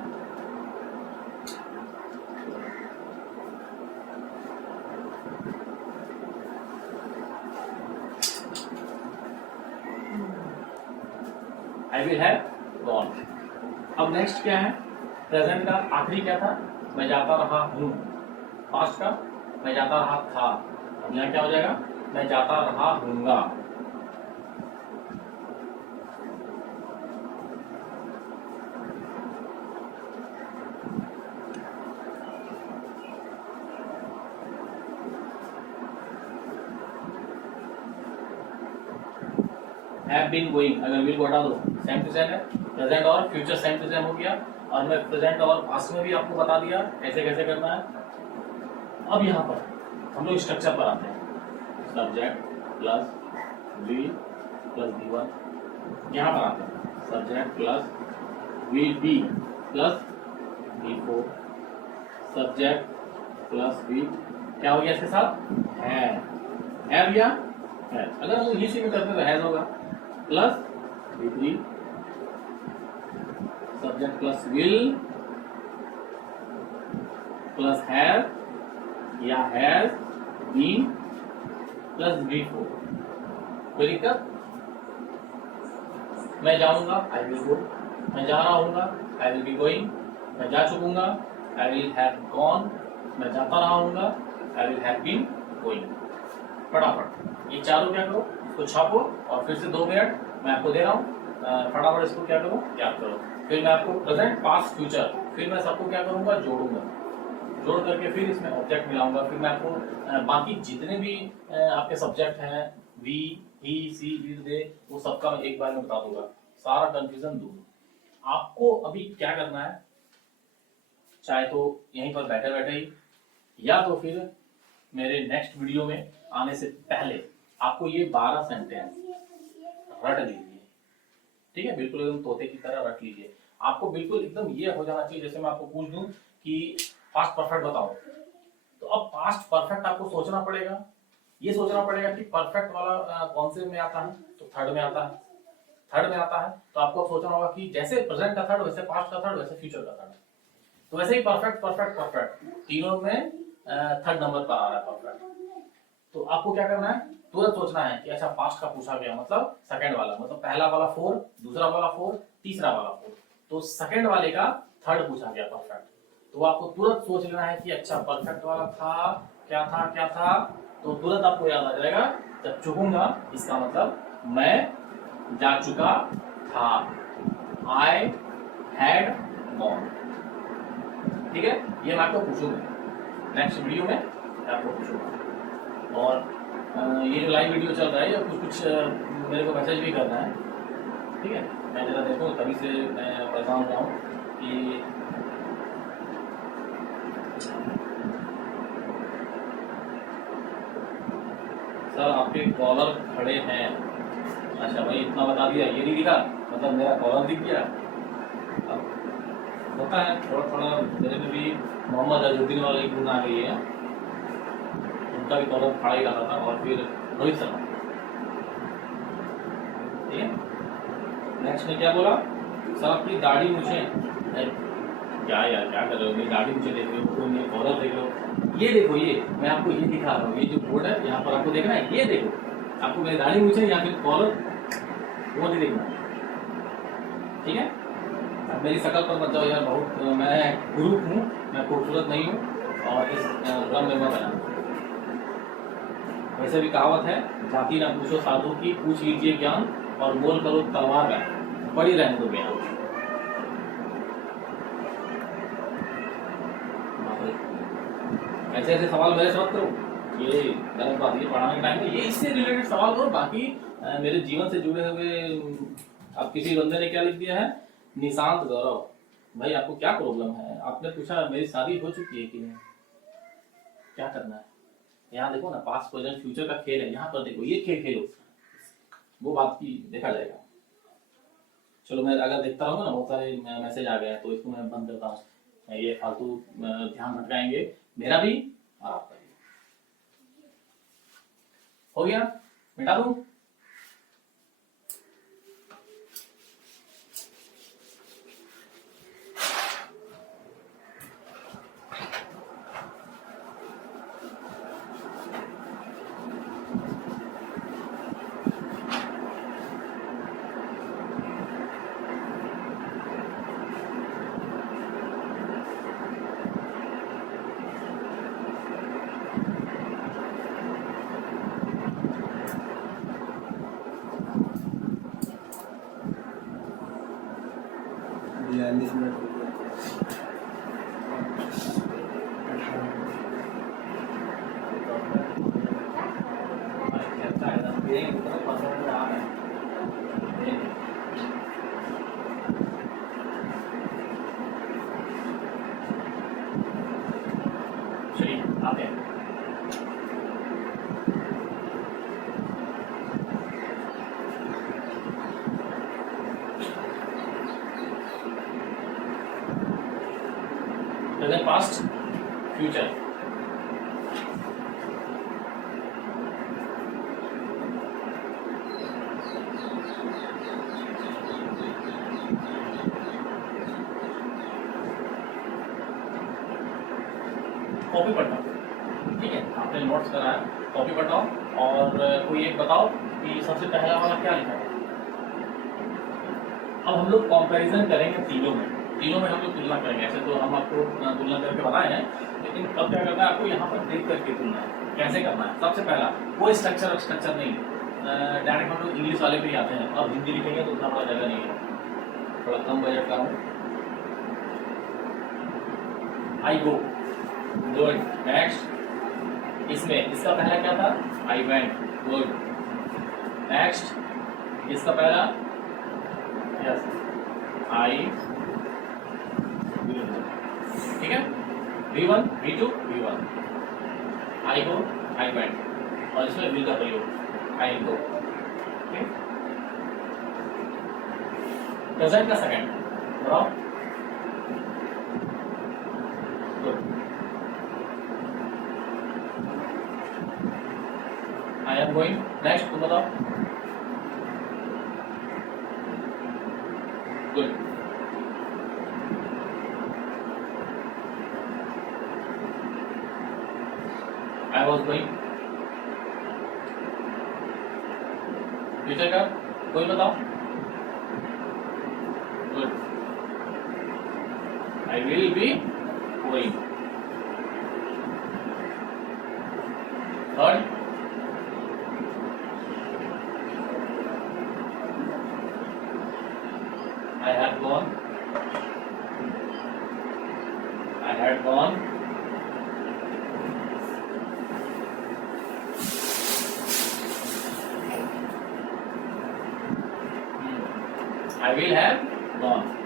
आई विल हैव गॉन। अब नेक्स्ट क्या है, प्रेजेंट का आखिरी क्या था, मैं जाता रहा हूँ, पास्ट का मैं जाता रहा था, अब यहाँ क्या हो जाएगा, मैं जाता रहा हूँगा। हैव बीन गोइंग, अगर विल को हटा दो सेम टू सेम है, प्रेजेंट और फ्यूचर सेम टू सेम हो गया, और मैं प्रेजेंट और पास्ट में भी आपको बता दिया कैसे कैसे करना है। अब यहाँ पर हम लोग स्ट्रक्चर पर आते हैं, subject plus V plus B one, यहाँ पर आते हैं subject plus V B plus B four, subject plus V क्या हो गया इसके साथ, है या है, अगर हम इंग्लिश में करते तो हैज होगा, plus V three, subject plus will plus have या has been plus B four. कोई दिक्कत, मैं जाऊंगा आई विल गो, मैं जा रहा हूँगा आई विल बी गोइंग, मैं जा चुकूंगा आई विल हैव गॉन, मैं जाता रहा हूँगा I will have been going. फटाफट ये चारों क्या करो, इसको छापो और फिर से 2 मिनट मैं आपको दे रहा हूँ, फटाफट इसको क्या करो, याद करो। फिर मैं आपको प्रेजेंट पास्ट फ्यूचर, फिर मैं सबको क्या करूँगा, जोड़ूंगा, जोड़ करके फिर इसमें ऑब्जेक्ट मिलाऊंगा, फिर मैं आपको बाकी जितने भी आपके सब्जेक्ट हैं, we he C is they, वो सबका मैं एक बार में बता दूंगा, सारा कंफ्यूजन दूर। आपको अभी क्या करना है, चाहे तो यहीं पर बैठे बैठे ही या तो फिर मेरे नेक्स्ट वीडियो में आने से पहले आपको ये 12 सेंटेंस रट लीजिए, ठीक है, बिल्कुल एकदम तोते की तरह रट लीजिए। आपको बिल्कुल एकदम ये हो जाना चाहिए, जैसे मैं आपको पूछ दूं कि पास्ट परफेक्ट बताओ, तो अब पास्ट परफेक्ट आपको सोचना पड़ेगा, ये सोचना पड़ेगा कि परफेक्ट वाला कौन से में आता है, तो थर्ड में आता है, थर्ड में आता है, तो आपको सोचना होगा कि जैसे प्रेजेंट का थर्ड वैसे पास्ट का थर्ड वैसे फ्यूचर का थर्ड, तो वैसे ही परफेक्ट परफेक्ट परफेक्ट तीनों में थर्ड नंबर पर आ रहा है परफेक्ट। तो आपको क्या करना है, तुरंत सोचना है कि अच्छा पास्ट का पूछा गया मतलब सेकंड वाला, मतलब पहला वाला 4, दूसरा वाला 4, तीसरा वाला 4, तो सेकंड वाले का थर्ड पूछा गया परफेक्ट, तो आपको तुरंत सोच लेना है कि अच्छा परफेक्ट वाला था क्या था क्या था, तो तुरंत आपको याद आ जाएगा, जब चुकूंगा इसका मतलब मैं जा चुका था, आई हैड गॉन, ठीक है। ये मैं आपको पूछूंगा नेक्स्ट वीडियो में, मैं आपको पूछूंगा। और ये जो लाइव वीडियो चल रहा है या कुछ कुछ मेरे को मैसेज भी कर रहा है, ठीक है। मैं जरा देखूँ, तभी से मैं परेशान हुआ हूँ कि सर आपके कॉलर खड़े हैं। अच्छा भाई, इतना बता दिया, ये नहीं दिखा, मतलब मेरा कॉलर दिख गया। अब होता है थोड़ा थोड़ा, मेरे में भी मोहम्मद अजहुद्दीन वाला एक गुण आ गई है, उनका भी कॉलर खड़ा ही रहा था, और फिर रोहित शर्मा, ठीक है। नेक्स्ट में क्या बोला, सर आपकी दाढ़ी मुझे, क्या यार क्या कर रहे हो, मेरी दाढ़ी मुझे देख रहे हो, मेरे कॉलर देख लो, ये देखो, ये मैं आपको ये दिखा रहा हूँ, ये जो बोर्ड है यहाँ पर आपको देखना है, ये देखो, आपको मेरी दाढ़ी मुझे या फिर कॉलर वो नहीं देखना, ठीक है। अब मेरी शक्ल पर मत जाओ यार, बहुत मैं गुरु हूँ, मैं खूबसूरत नहीं हूँ, और इस भ्रम में मत आना। वैसे भी कहावत है, जाति ना पूछो साधु की, पूछ लीजिए ज्ञान, और मोल करो तलवार का, पड़ी रहने दो बयान। ऐसे ऐसे सवाल मेरे से मत करो, ये गलत बात, ये पढ़ाने के टाइम में ये इससे रिलेटेड सवाल करो। बाकी मेरे जीवन से जुड़े हुए, अब किसी बंदे ने क्या लिख दिया है, निशांत गौरव, भाई आपको क्या प्रॉब्लम है, आपने पूछा मेरी शादी हो चुकी है कि नहीं, क्या करना है, यहाँ देखो ना, पास्ट प्रेजेंट फ्यूचर का खेल है, यहाँ पर देखो, ये खेल खेलो, वो बात की देखा जाएगा। चलो मैं अगर देखता रहूँगा ना, बहुत सारे मैसेज आ गए हैं, तो इसको मैं बंद करता हूँ, ये फालतू ध्यान भटकाएंगे मेरा भी और आपका भी। हो गया, मिटा दूं? चलिए आते हैं। Present, past, future. कॉपी पढ़ना, ठीक है, आपने नोट्स करा है, कॉपी पढ़ाओ, और कोई एक बताओ कि सबसे पहला वाला क्या लिखा है। अब हम लोग कंपैरिजन करेंगे तीनों में हम लोग तुलना करेंगे। ऐसे तो हम आपको तुलना करके बताए हैं, लेकिन अब क्या करना है, आपको यहाँ पर देख करके तुलना कैसे करना है। सबसे पहला, कोई स्ट्रक्चर नहीं, डायरेक्ट हम लोग इंग्लिश वाले पे ही आते हैं। अब हिंदी लिखेंगे तो उतना बड़ा जगह नहीं है, थोड़ा कम बजट का हूँ। I go, good, next. इसमें इसका पहला क्या था, आई वेंट, गुड, नेक्स्ट। इसका पहला, यस, आई, ठीक है। V1, V2, V1, I go, I went, और इसमें विल का प्रयोग, आई गो, ठीक। प्रेजेंट का सेकंड बताओ, good, I am going, next तुम बताओ, good, I was going, future का कोई बताओ, good, I will be going, third, I had gone, I had gone, I will have gone.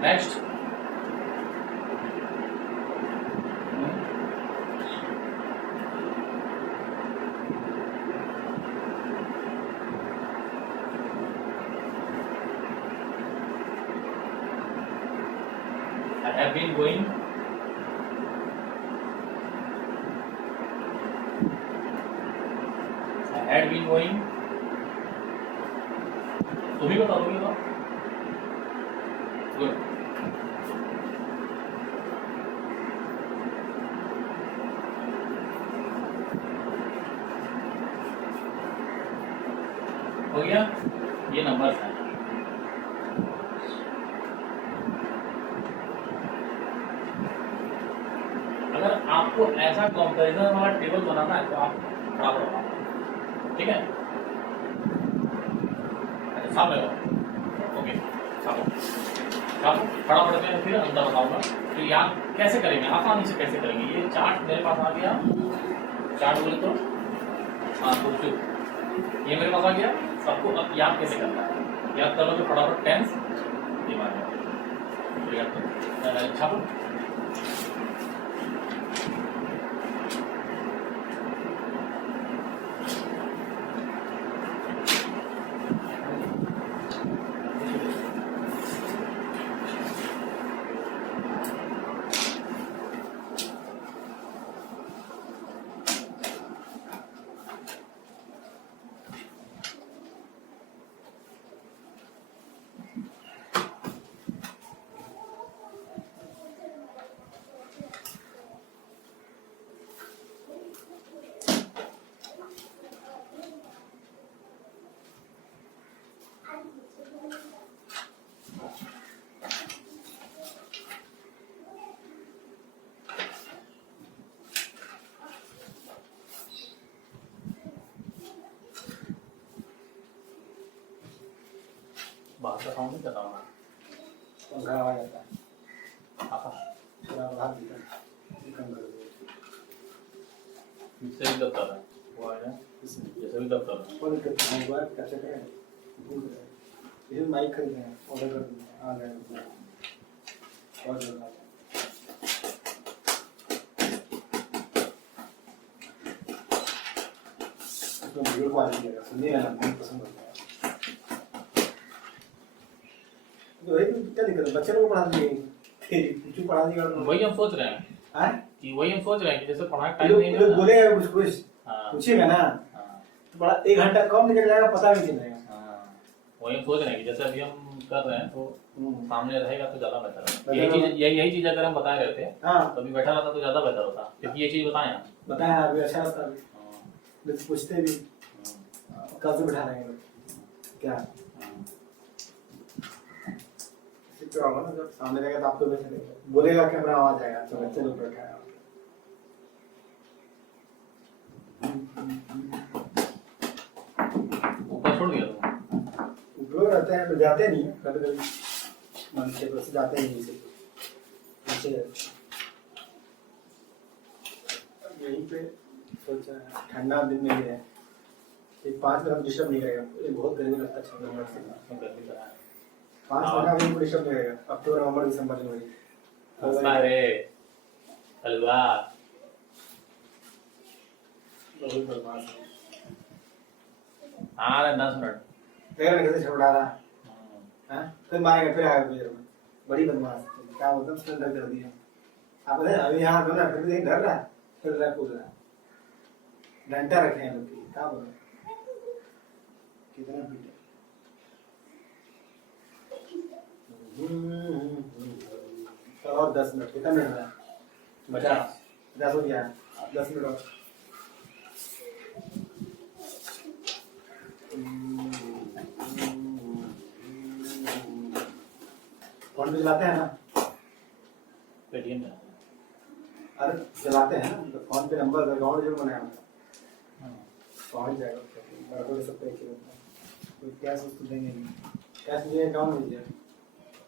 Next. I have been going. I had been going. तुम ही बताओ गुड हो गया ये नंबर है अगर आपको ऐसा कंपैरिजन वाला टेबल बनाना है तो आप खड़ा पड़ो ठीक है साफ है ओके साफ खड़ा पड़ते हैं फिर अंदर बताऊंगा तो याद कैसे करेंगे आसानी से कैसे करेंगे ये चार्ट मेरे पास आ गया चार्ट बोले तो हाँ तो ये मेरे पास आ गया सबको अब याद कैसे करना है याद कर लो तो फटाफट टेंस दिमाग में याद करो छापो बाहर का साउंड नहीं कर रहा हूँ पंखा आ जाता है आपा पूरा भाग दिया कम कर दो इससे भी दबता है वो आ जाए जैसे भी दबता है कोई दिक्कत नहीं हुआ कैसे करें ये माइक खरीदे हैं ऑर्डर कर दिया आ गया और जल्द तो वीडियो क्वालिटी है सुनिए ना बहुत पसंद होता है तो क्या दिक्कत है बच्चे लोग पढ़ा दिए कुछ पढ़ा दिया वही हम सोच रहे हैं हाँ कि वही हम सोच रहे हैं कि जैसे पढ़ाई टाइम नहीं लोग बोले कुछ कुछ हाँ पूछिएगा ना हाँ तो बड़ा 1 घंटा कम निकल जाएगा पता भी नहीं चलेगा हाँ वही हम सोच रहे हैं कि जैसे अभी हम कर रहे हैं तो सामने रहेगा तो ज्यादा बेहतर है बेहतर यही चीज अगर हम बताए रहते हाँ तो अभी बैठा रहता तो ज्यादा बेहतर होता क्योंकि ये चीज बताए आप बताया अभी अच्छा लगता है हाँ, लोग पूछते भी कल से बैठा रहेंगे लोग क्या क्या होगा ना जब सामने रहेगा तो आपको बैठे रहेगा बोलेगा कैमरा आवाज आएगा तो बच्चे लोग बैठा है ऊपर छोड़ दिया तुम ऊपर रहते हैं तो जाते नहीं कभी कभी मन से बस जाते नहीं से नीचे यहीं पे सोचा ठंडा दिन में भी है एक 5 मिनट डिस्टर्ब नहीं करेगा ये बहुत गर्मी लगता है 6 मिनट से गर्मी का 5 महीना भी डिस्टर्ब नहीं करेगा अक्टूबर नवंबर दिसंबर जनवरी हंसना रे हलवा बहुत बदमाश है आ रहे 10 मिनट देखा कैसे छोड़ा रहा हैं फिर मारेगा फिर आएगा फिर बड़ी बदमाश है क्या बोलते हैं उसने डर कर दिया आप पता है अभी यहाँ तो ना फिर भी डर रहा है फिर रहा कूद रहा है डंडा रखे हैं लोग की क्या बोल कितना पीटे चलो और 10 मिनट कितना मिनट रहा 50 10 हो गया 10 मिनट और फोन पे चलाते हैं ना पेटीएम में अरे चलाते हैं ना तो फोन पे नंबर अकाउंट जरूर बनाया हाँ पहुंच जाएगा बराबर सब पे कोई कैश उसको देंगे नहीं कैश मुझे अकाउंट मिल जाए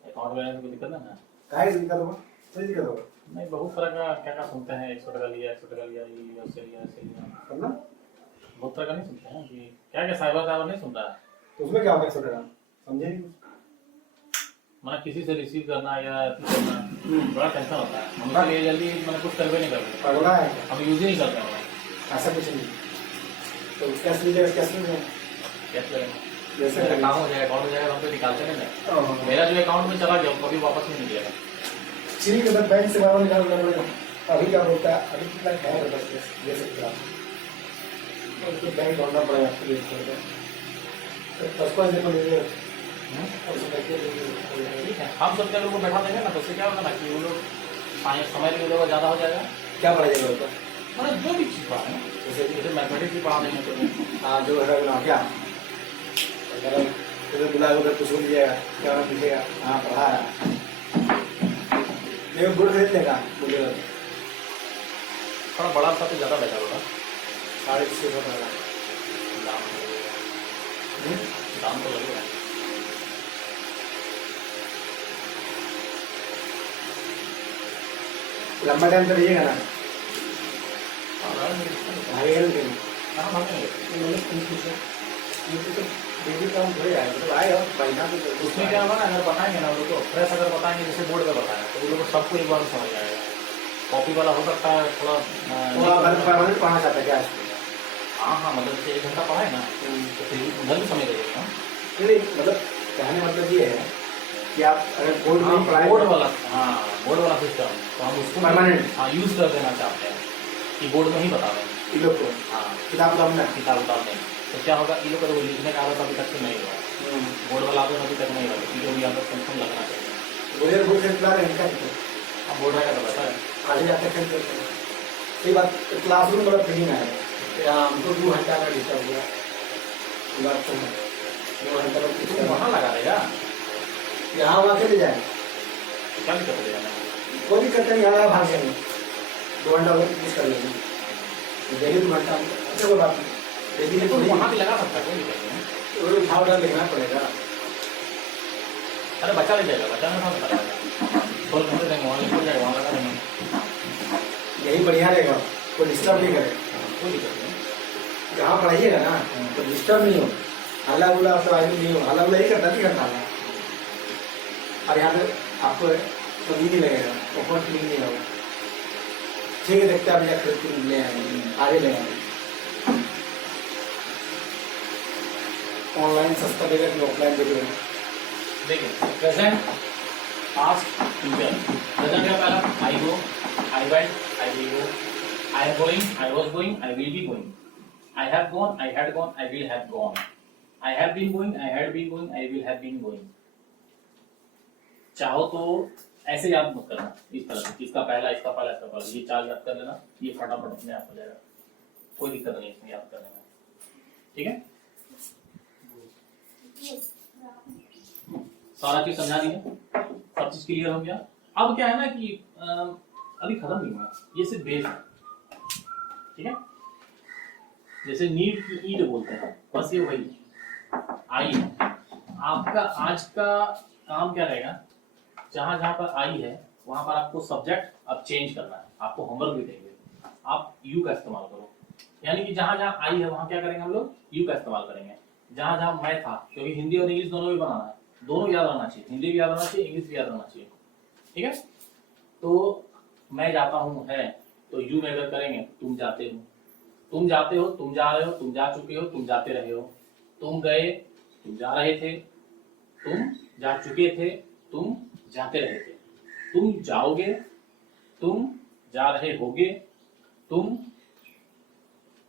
अकाउंट में कोई दिक्कत नहीं है काहे से दिक्कत होगा कोई दिक्कत होगा नहीं बहुत तरह का क्या क्या सुनते हैं 100 टका लिया 100 टका लिया ये उससे लिया ऐसे लिया करना बहुत तरह का नहीं सुनते हैं कि क्या क्या साइबर नहीं सुनता है। तो उसमें क्या होगा एक्सेप्ट करना, समझे नहीं कुछ? मतलब किसी से रिसीव करना या कुछ करना बड़ा टेंशन होता है। हम इसलिए जल्दी मैंने कुछ करवे नहीं करते, पगला है क्या? हम यूज ही नहीं करते हैं। ऐसा कुछ नहीं। तो कैसे लीजिएगा, कैसे लीजिएगा? कैसे लगेगा? जैसे मेरा काम हो जाएगा, अकाउंट हो जाएगा, हम तो निकालते नहीं ना। मेरा जो अकाउंट में चला गया वो कभी वापस नहीं मिलेगा। चीनी के बाद बैंक से बाहर निकालना पड़ेगा। अभी क्या बोलता है, अभी कितना है बस दे सकते आप, तो बैंक ढूंढना पड़ेगा आपको ये करके। तो 55 दिन को ले लीजिए और उसमें देखिए ठीक है, हम सोचते हैं लोगों को बैठा देंगे ना, तो उससे क्या होगा ना कि वो लोग समय के लिए ज़्यादा हो जाएगा। क्या पढ़ाइएगा उसको? मतलब जो भी चीज़ पढ़ा है, जैसे मैथमेटिक्स भी पढ़ा देंगे तो हाँ जो है ना क्या अगर जैसे बुला उधर कुछ हो लीजिएगा, क्या नाम पूछेगा, हाँ पढ़ा है नहीं बोर्ड खरीद लेगा बोलिएगा थोड़ा बड़ा सा तो ज़्यादा बेहतर होगा। 650 पड़ेगा। दाम तो लगेगा। लंबा टाइम तो रहिएगा ना, भागेगा नहीं हाँ भागेंगे। डेली काम थोड़ी आएगा, मतलब आएगा महीना तो उसमें क्या होगा ना, अगर बताएंगे ना वो लोग को फ्रेश अगर बताएंगे जैसे बोर्ड पे बताया तो वो लोग को सबको एक बार में समझ आएगा। कॉपी वाला हो सकता है थोड़ा परमानेंट पढ़ना चाहता है क्या? हाँ मतलब जैसे 1 घंटा पढ़ाए ना तो फिर उधर भी समझ जाएगा। नहीं मतलब कहने मतलब ये है कि आप अगर बोर्ड में पढ़ाए बोर्ड वाला, हाँ बोर्ड वाला सिस्टम तो हम उसको परमानेंट हाँ यूज कर देना चाहते हैं कि बोर्ड में ही बता दें इन लोग को हाँ किताब तो हमने किताब उतार दें। तो क्या होगा, इन लोग का वो लिखने का आदत अभी तक से नहीं हुआ, बोर्ड वाला आदत अभी तक नहीं हुआ, क्योंकि अभी आदत कम कम लगना चाहिए। बोलिए बोर्ड से चला रहे हैं क्या? अब बोर्ड रहेगा तो बता है आगे जाते खेल करते हैं। सही बात, क्लासरूम बड़ा फीलिंग आएगा यहाँ हमको 2 घंटा का डिस्टर्ब हुआ, ये बात तो है 2 घंटा का तो वहाँ लगा देगा, यहाँ वहाँ चले जाए क्या दिक्कत हो जाएगा। कोई दिक्कत नहीं, यहाँ भाग जाएंगे 2 घंटा और मिस कर लेंगे, डेली 2 घंटा अच्छा कोई बात नहीं, डेली तो तो वहाँ भी लगा सकता है, कोई दिक्कत नहीं है। उठा उठा लेना पड़ेगा। अरे बच्चा ले जाएगा, बच्चा में कहाँ बताएगा, 2 घंटे देंगे वहाँ निकल जाएगा, वहाँ लगा देंगे, यही बढ़िया रहेगा, कोई डिस्टर्ब नहीं करे। कोई दिक्कत नहीं। जहाँ पढ़ाइएगा ना तो डिस्टर्ब नहीं हो, हल्ला गुला सब आदमी नहीं हो, हल्ला गुला ही करता नहीं करता है। और यहाँ पे आपको कभी नहीं लगेगा, ओपन फीलिंग नहीं होगा। ठीक है, देखते हैं आप ले आएंगे, आगे ले आएंगे। ऑनलाइन सस्ता देगा कि ऑफलाइन देगा? देखिए प्रेजेंट पास्ट फ्यूचर। प्रेजेंट क्या पहला, I go, I went, I will go, I am going, I was going, I will be going, I have gone, I had gone, I will have gone, I have been going, I had been going, I will have been going. चाहो तो ऐसे याद मत करना इस तरह से, इसका पहला, इसका पहला, इसका पहला, ये 4 याद कर लेना, ये फटाफट अपने आप हो जाएगा, कोई दिक्कत नहीं इसमें याद करने में। ठीक है, सारा चीज समझा दी है, सब चीज क्लियर हो गया। अब क्या है ना कि अभी खत्म नहीं हुआ, ये सिर्फ बेस है। ठीक है, जैसे नीड की ईड बोलते हैं, बस ये वही आई है। आपका आज का काम क्या रहेगा, जहां जहां पर आई है वहां पर आपको सब्जेक्ट अब चेंज करना है, आपको होमवर्क भी देंगे, आप यू का इस्तेमाल करो। यानी कि जहां जहां आई है वहां क्या करेंगे हम लोग, यू का इस्तेमाल करेंगे। जहां जहां मैं था, क्योंकि हिंदी और इंग्लिश दोनों भी बनाना है, दोनों याद रहना चाहिए, हिंदी भी याद रहना चाहिए, इंग्लिश भी याद रहना चाहिए। ठीक है, तो मैं जाता हूँ है तो यू में अगर करेंगे तुम जाते हो, तुम जाते हो, तुम जा रहे हो, तुम जा चुके हो, तुम जाते रहे हो, तुम गए, तुम जा रहे थे, तुम जा चुके थे, तुम जाते रहे थे, तुम जाओगे, तुम जा रहे होगे, तुम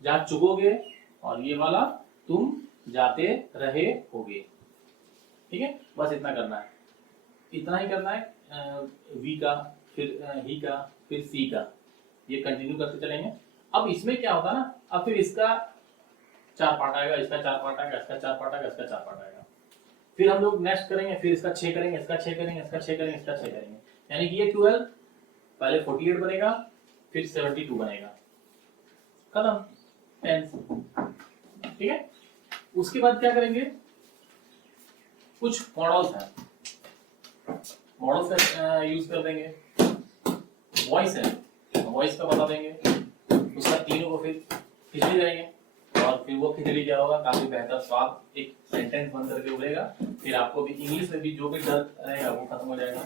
जा चुकोगे, और ये वाला तुम जाते रहे होगे। ठीक है, बस इतना करना है, इतना ही करना है। वी का, फिर ही का, फिर सी का, ये कंटिन्यू करते चलेंगे। अब इसमें क्या होता है ना, अब फिर इसका 4 पार्ट आएगा, इसका 4 पार्ट आएगा, इसका 4 पार्ट आएगा, इसका 4 पार्ट आएगा, फिर हम लोग नेक्स्ट करेंगे, फिर इसका 6 करेंगे, इसका 6 करेंगे, इसका 6 करेंगे, इसका 6 करेंगे, यानी कि ये 12 पहले 48 बनेगा, फिर 72 बनेगा, खत्म, टेंस। ठीक है, उसके बाद क्या करेंगे, कुछ मॉडल्स हैं, मॉडल्स का यूज कर देंगे। वॉइस है, वॉइस का बता देंगे, उसका तीनों को फिर हिस्ट्री करेंगे। और फिर वो खिचड़ी क्या होगा, काफी बेहतर स्वाद एक सेंटेंस बन करके उड़ेगा। फिर आपको भी इंग्लिश में भी जो भी डर रहेगा वो खत्म हो जाएगा।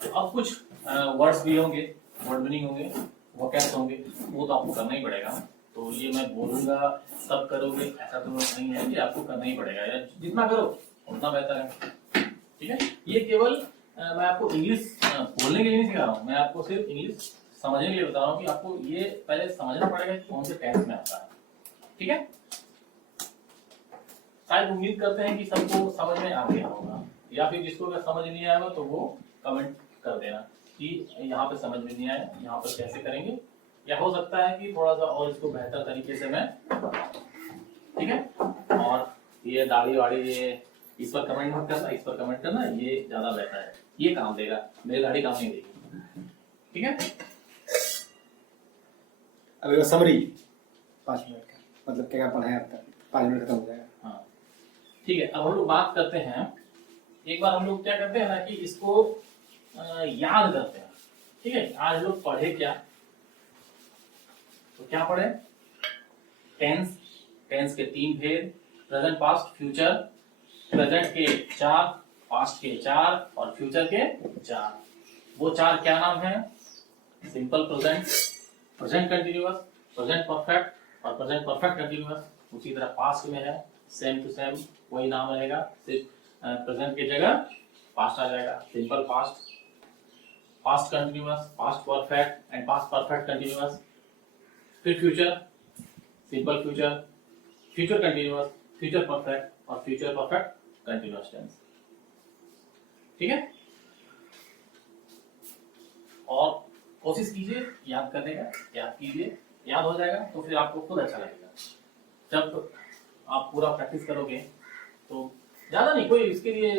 तो अब कुछ वर्ड्स भी होंगे, वर्ड मीनिंग होंगे, वो कैसे होंगे, वो तो आपको करना ही पड़ेगा। तो ये मैं बोलूंगा सब करोगे ऐसा तो नहीं है, कि आपको करना ही पड़ेगा, या जितना करो उतना बेहतर है। ठीक है, ये केवल मैं आपको इंग्लिश बोलने के लिए नहीं सिखा रहा हूँ, मैं आपको सिर्फ इंग्लिश समझने के लिए बता रहा हूँ कि आपको ये पहले समझना पड़ेगा कि कौन से टेंस में आता है। ठीक है, शायद उम्मीद करते हैं कि सबको समझ में आ गया होगा, या फिर जिसको अगर समझ नहीं आएगा तो वो कमेंट कर देना कि यहाँ पे समझ में नहीं आया, यहाँ पर कैसे करेंगे, या हो सकता है कि थोड़ा सा और इसको बेहतर तरीके से मैं बताऊं। ठीक है, और ये दाढ़ी वाड़ी ये इस पर कमेंट मत करना, इस पर कमेंट करना, ये ज्यादा बेहतर है, ये काम देगा, मेरी दाढ़ी काम नहीं देगी। ठीक है, अभी समरी 5 मिनट का, मतलब क्या पढ़ा है अब तक, 5 मिनट खत्म हो जाएगा। हाँ ठीक है, अब हम लोग बात करते हैं, एक बार हम लोग क्या करते हैं ना कि इसको याद करते हैं। ठीक है, आज लोग पढ़े क्या, तो क्या पढ़े, टेंस, टेंस के 3 भेद, प्रेजेंट पास्ट फ्यूचर, प्रेजेंट के 4, पास्ट के 4 और फ्यूचर के 4। वो 4 क्या नाम है, simple present, present continuous, present perfect और प्रेजेंट परफेक्ट कंटिन्यूअस। उसी तरह पास्ट में है सेम टू सेम वही नाम रहेगा, सिर्फ प्रेजेंट की जगह पास्ट आ जाएगा, simple past, past continuous, past perfect and past perfect continuous. फिर future, simple future, future continuous, future perfect और फ्यूचर परफेक्ट कंटिन्यूअस टेंस। ठीक है, और कोशिश कीजिए याद करने का, याद कीजिए, याद हो जाएगा तो फिर आपको खुद अच्छा लगेगा। जब आप पूरा प्रैक्टिस करोगे तो ज्यादा नहीं, कोई इसके लिए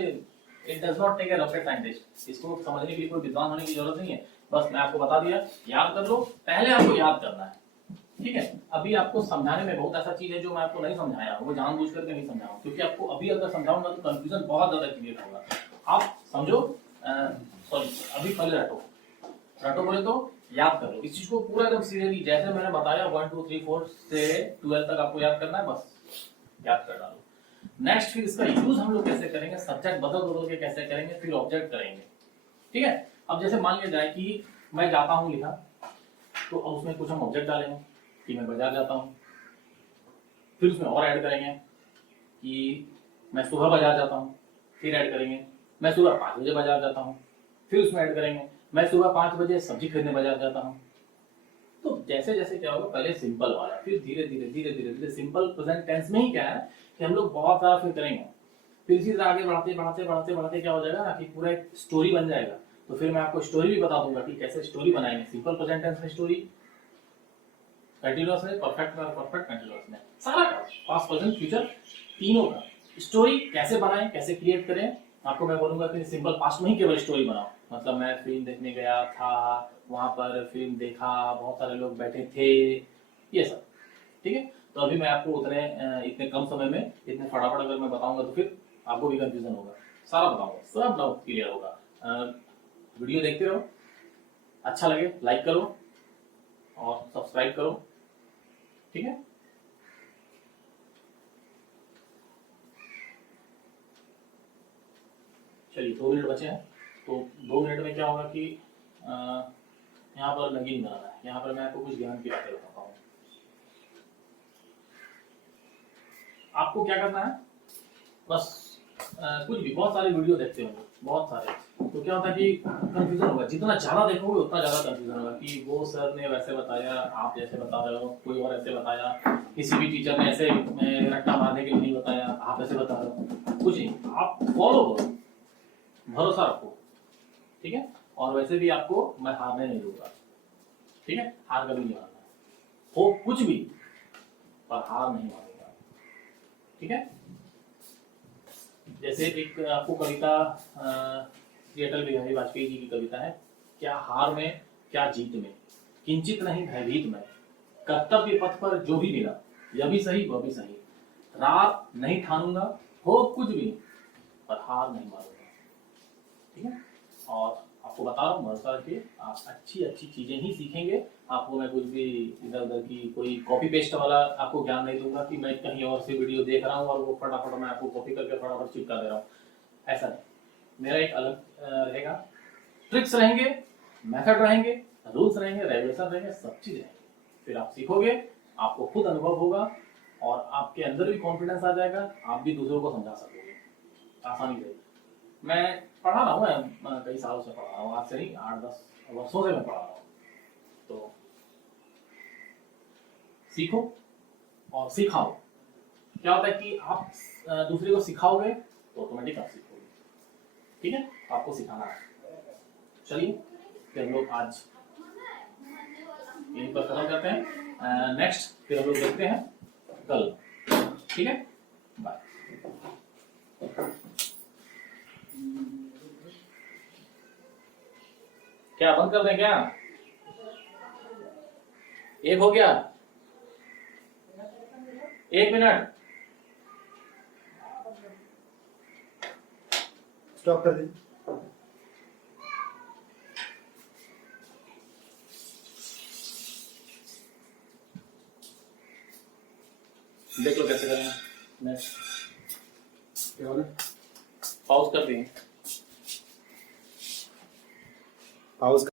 it does not take a rocket scientist, इसको समझने के लिए कोई विद्वान होने की जरूरत नहीं है। बस मैं आपको बता दिया, याद कर लो, पहले आपको याद करना है। ठीक है, अभी आपको समझाने में बहुत ऐसा चीज है जो मैं आपको नहीं समझाया, वो जानबूझ करके नहीं समझाऊं, क्योंकि आपको अभी अगर समझाऊंगा तो कंफ्यूजन बहुत ज्यादा क्लियर होगा। आप समझो, सॉरी अभी पहले रटो, रटो बोले तो याद करो इस चीज को पूरा एकदम सीरियसली, जैसे मैंने बताया 1 2 3 4 से 12 तक आपको याद करना है, बस याद कर डालो। नेक्स्ट फिर इसका यूज हम लोग कैसे करेंगे, सब्जेक्ट बदल बदल के कैसे करेंगे, फिर ऑब्जेक्ट करेंगे। ठीक है, अब जैसे मान लिया जाए कि मैं जाता हूँ लिखा, तो अब उसमें कुछ हम ऑब्जेक्ट डालेंगे कि मैं बाजार जाता हूँ, फिर उसमें और ऐड करेंगे कि मैं सुबह बाजार जाता हूँ, फिर ऐड करेंगे मैं सुबह 5 बजे बाजार जाता हूँ, फिर उसमें ऐड करेंगे मैं सुबह 5 बजे सब्जी खरीदने बाजार जाता हूँ। तो जैसे जैसे क्या होगा, पहले सिंपल वाला, फिर धीरे धीरे धीरे धीरे धीरे सिंपल प्रेजेंट टेंस में ही क्या है कि हम लोग बहुत सारा फिर करेंगे, फिर इसी तरह आगे बढ़ाते बढ़ाते बढ़ाते बढ़ाते क्या हो जाएगा ना कि पूरा एक स्टोरी बन जाएगा। तो फिर मैं आपको स्टोरी भी बता दूंगा कि कैसे स्टोरी बनाएंगे, सिंपल प्रेजेंट टेंस में स्टोरी, कंटीन्यूअस में, परफेक्ट में और परफेक्ट कंटीन्यूअस में, सारा पास्ट प्रेजेंट फ्यूचर तीनों का स्टोरी कैसे बनाएं, कैसे क्रिएट करें, आपको मैं बोलूंगा कि सिंपल पास्ट में ही केवल स्टोरी बनाओ। मतलब मैं फिल्म देखने गया था, वहां पर फिल्म देखा, बहुत सारे लोग बैठे थे, ये सब। ठीक है, तो अभी मैं आपको उतने इतने कम समय में इतने फटाफट अगर मैं बताऊंगा तो फिर आपको भी कंफ्यूजन होगा, सारा बताऊंगा, सब डाउट क्लियर होगा। वीडियो देखते रहो, अच्छा लगे लाइक करो और सब्सक्राइब करो। ठीक है, चलिए 2 मिनट बचे हैं, तो 2 मिनट में क्या होगा कि यहाँ पर नगीन बनाना है, यहाँ पर मैं आपको कुछ ज्ञान की बातें बताता हूँ। आपको क्या करना है, बस कुछ भी, बहुत सारे वीडियो देखते होंगे, बहुत सारे, तो क्या होता है कि कंफ्यूजन होगा, जितना ज्यादा देखोगे उतना ज्यादा कंफ्यूजन होगा कि वो सर ने वैसे बताया, आप जैसे बता रहे हो, कोई और ऐसे बताया, किसी भी टीचर ने ऐसे रट्टा मारने के लिए नहीं बताया, आप ऐसे बता रहे हो, कुछ नहीं, आप फॉलो करो, भरोसा रखो। ठीक है, और वैसे भी आपको मैं हारने नहीं दूंगा। ठीक है, हार कभी नहीं मानना, हो कुछ भी पर हार नहीं मानूंगा। ठीक है, जैसे एक आपको कविता श्री अटल बिहारी वाजपेयी जी की कविता है, क्या हार में क्या जीत में, किंचित नहीं भयभीत में, कर्तव्य पथ पर जो भी मिला, यह भी सही वह भी सही, रात नहीं ठानूंगा, हो कुछ भी पर हार नहीं मानूंगा। ठीक है, और आपको बता रहा हूँ भरोसा रखिए, आप अच्छी अच्छी चीजें ही सीखेंगे। आपको मैं कुछ भी इधर उधर की कोई कॉपी पेस्ट वाला आपको ज्ञान नहीं दूंगा कि मैं कहीं और से वीडियो देख रहा हूँ और वो फटाफट मैं आपको कॉपी करके फटाफट चिपका दे रहा हूँ, ऐसा नहीं। मेरा एक अलग रहेगा, ट्रिक्स रहेंगे, मेथड रहेंगे, रूल्स रहेंगे, रेगुलेशन रहेंगे, सब चीज रहेंगे। फिर आप सीखोगे, आपको खुद अनुभव होगा और आपके अंदर भी कॉन्फिडेंस आ जाएगा, आप भी दूसरों को समझा सकोगे आसानी से। मैं पढ़ा रहा हूँ, मैं कई सालों से पढ़ा रहा हूँ, आज से नहीं 8-10 वर्षों से मैं पढ़ा रहा हूँ। तो सीखो और सिखाओ। क्या होता है कि आप दूसरे को सिखाओगे तो ऑटोमेटिक आप सीखोगे। ठीक है, आपको सिखाना है। चलिए फिर हम लोग आज यहीं पर खत्म करते हैं, नेक्स्ट फिर हम लोग देखते हैं कल। ठीक है, बाय। क्या बंद कर दें क्या? एक हो गया, 1 मिनट। स्टॉप कर दीजिए। देख लो कैसे करें, नेक्स्ट पॉज कर दें। पाउस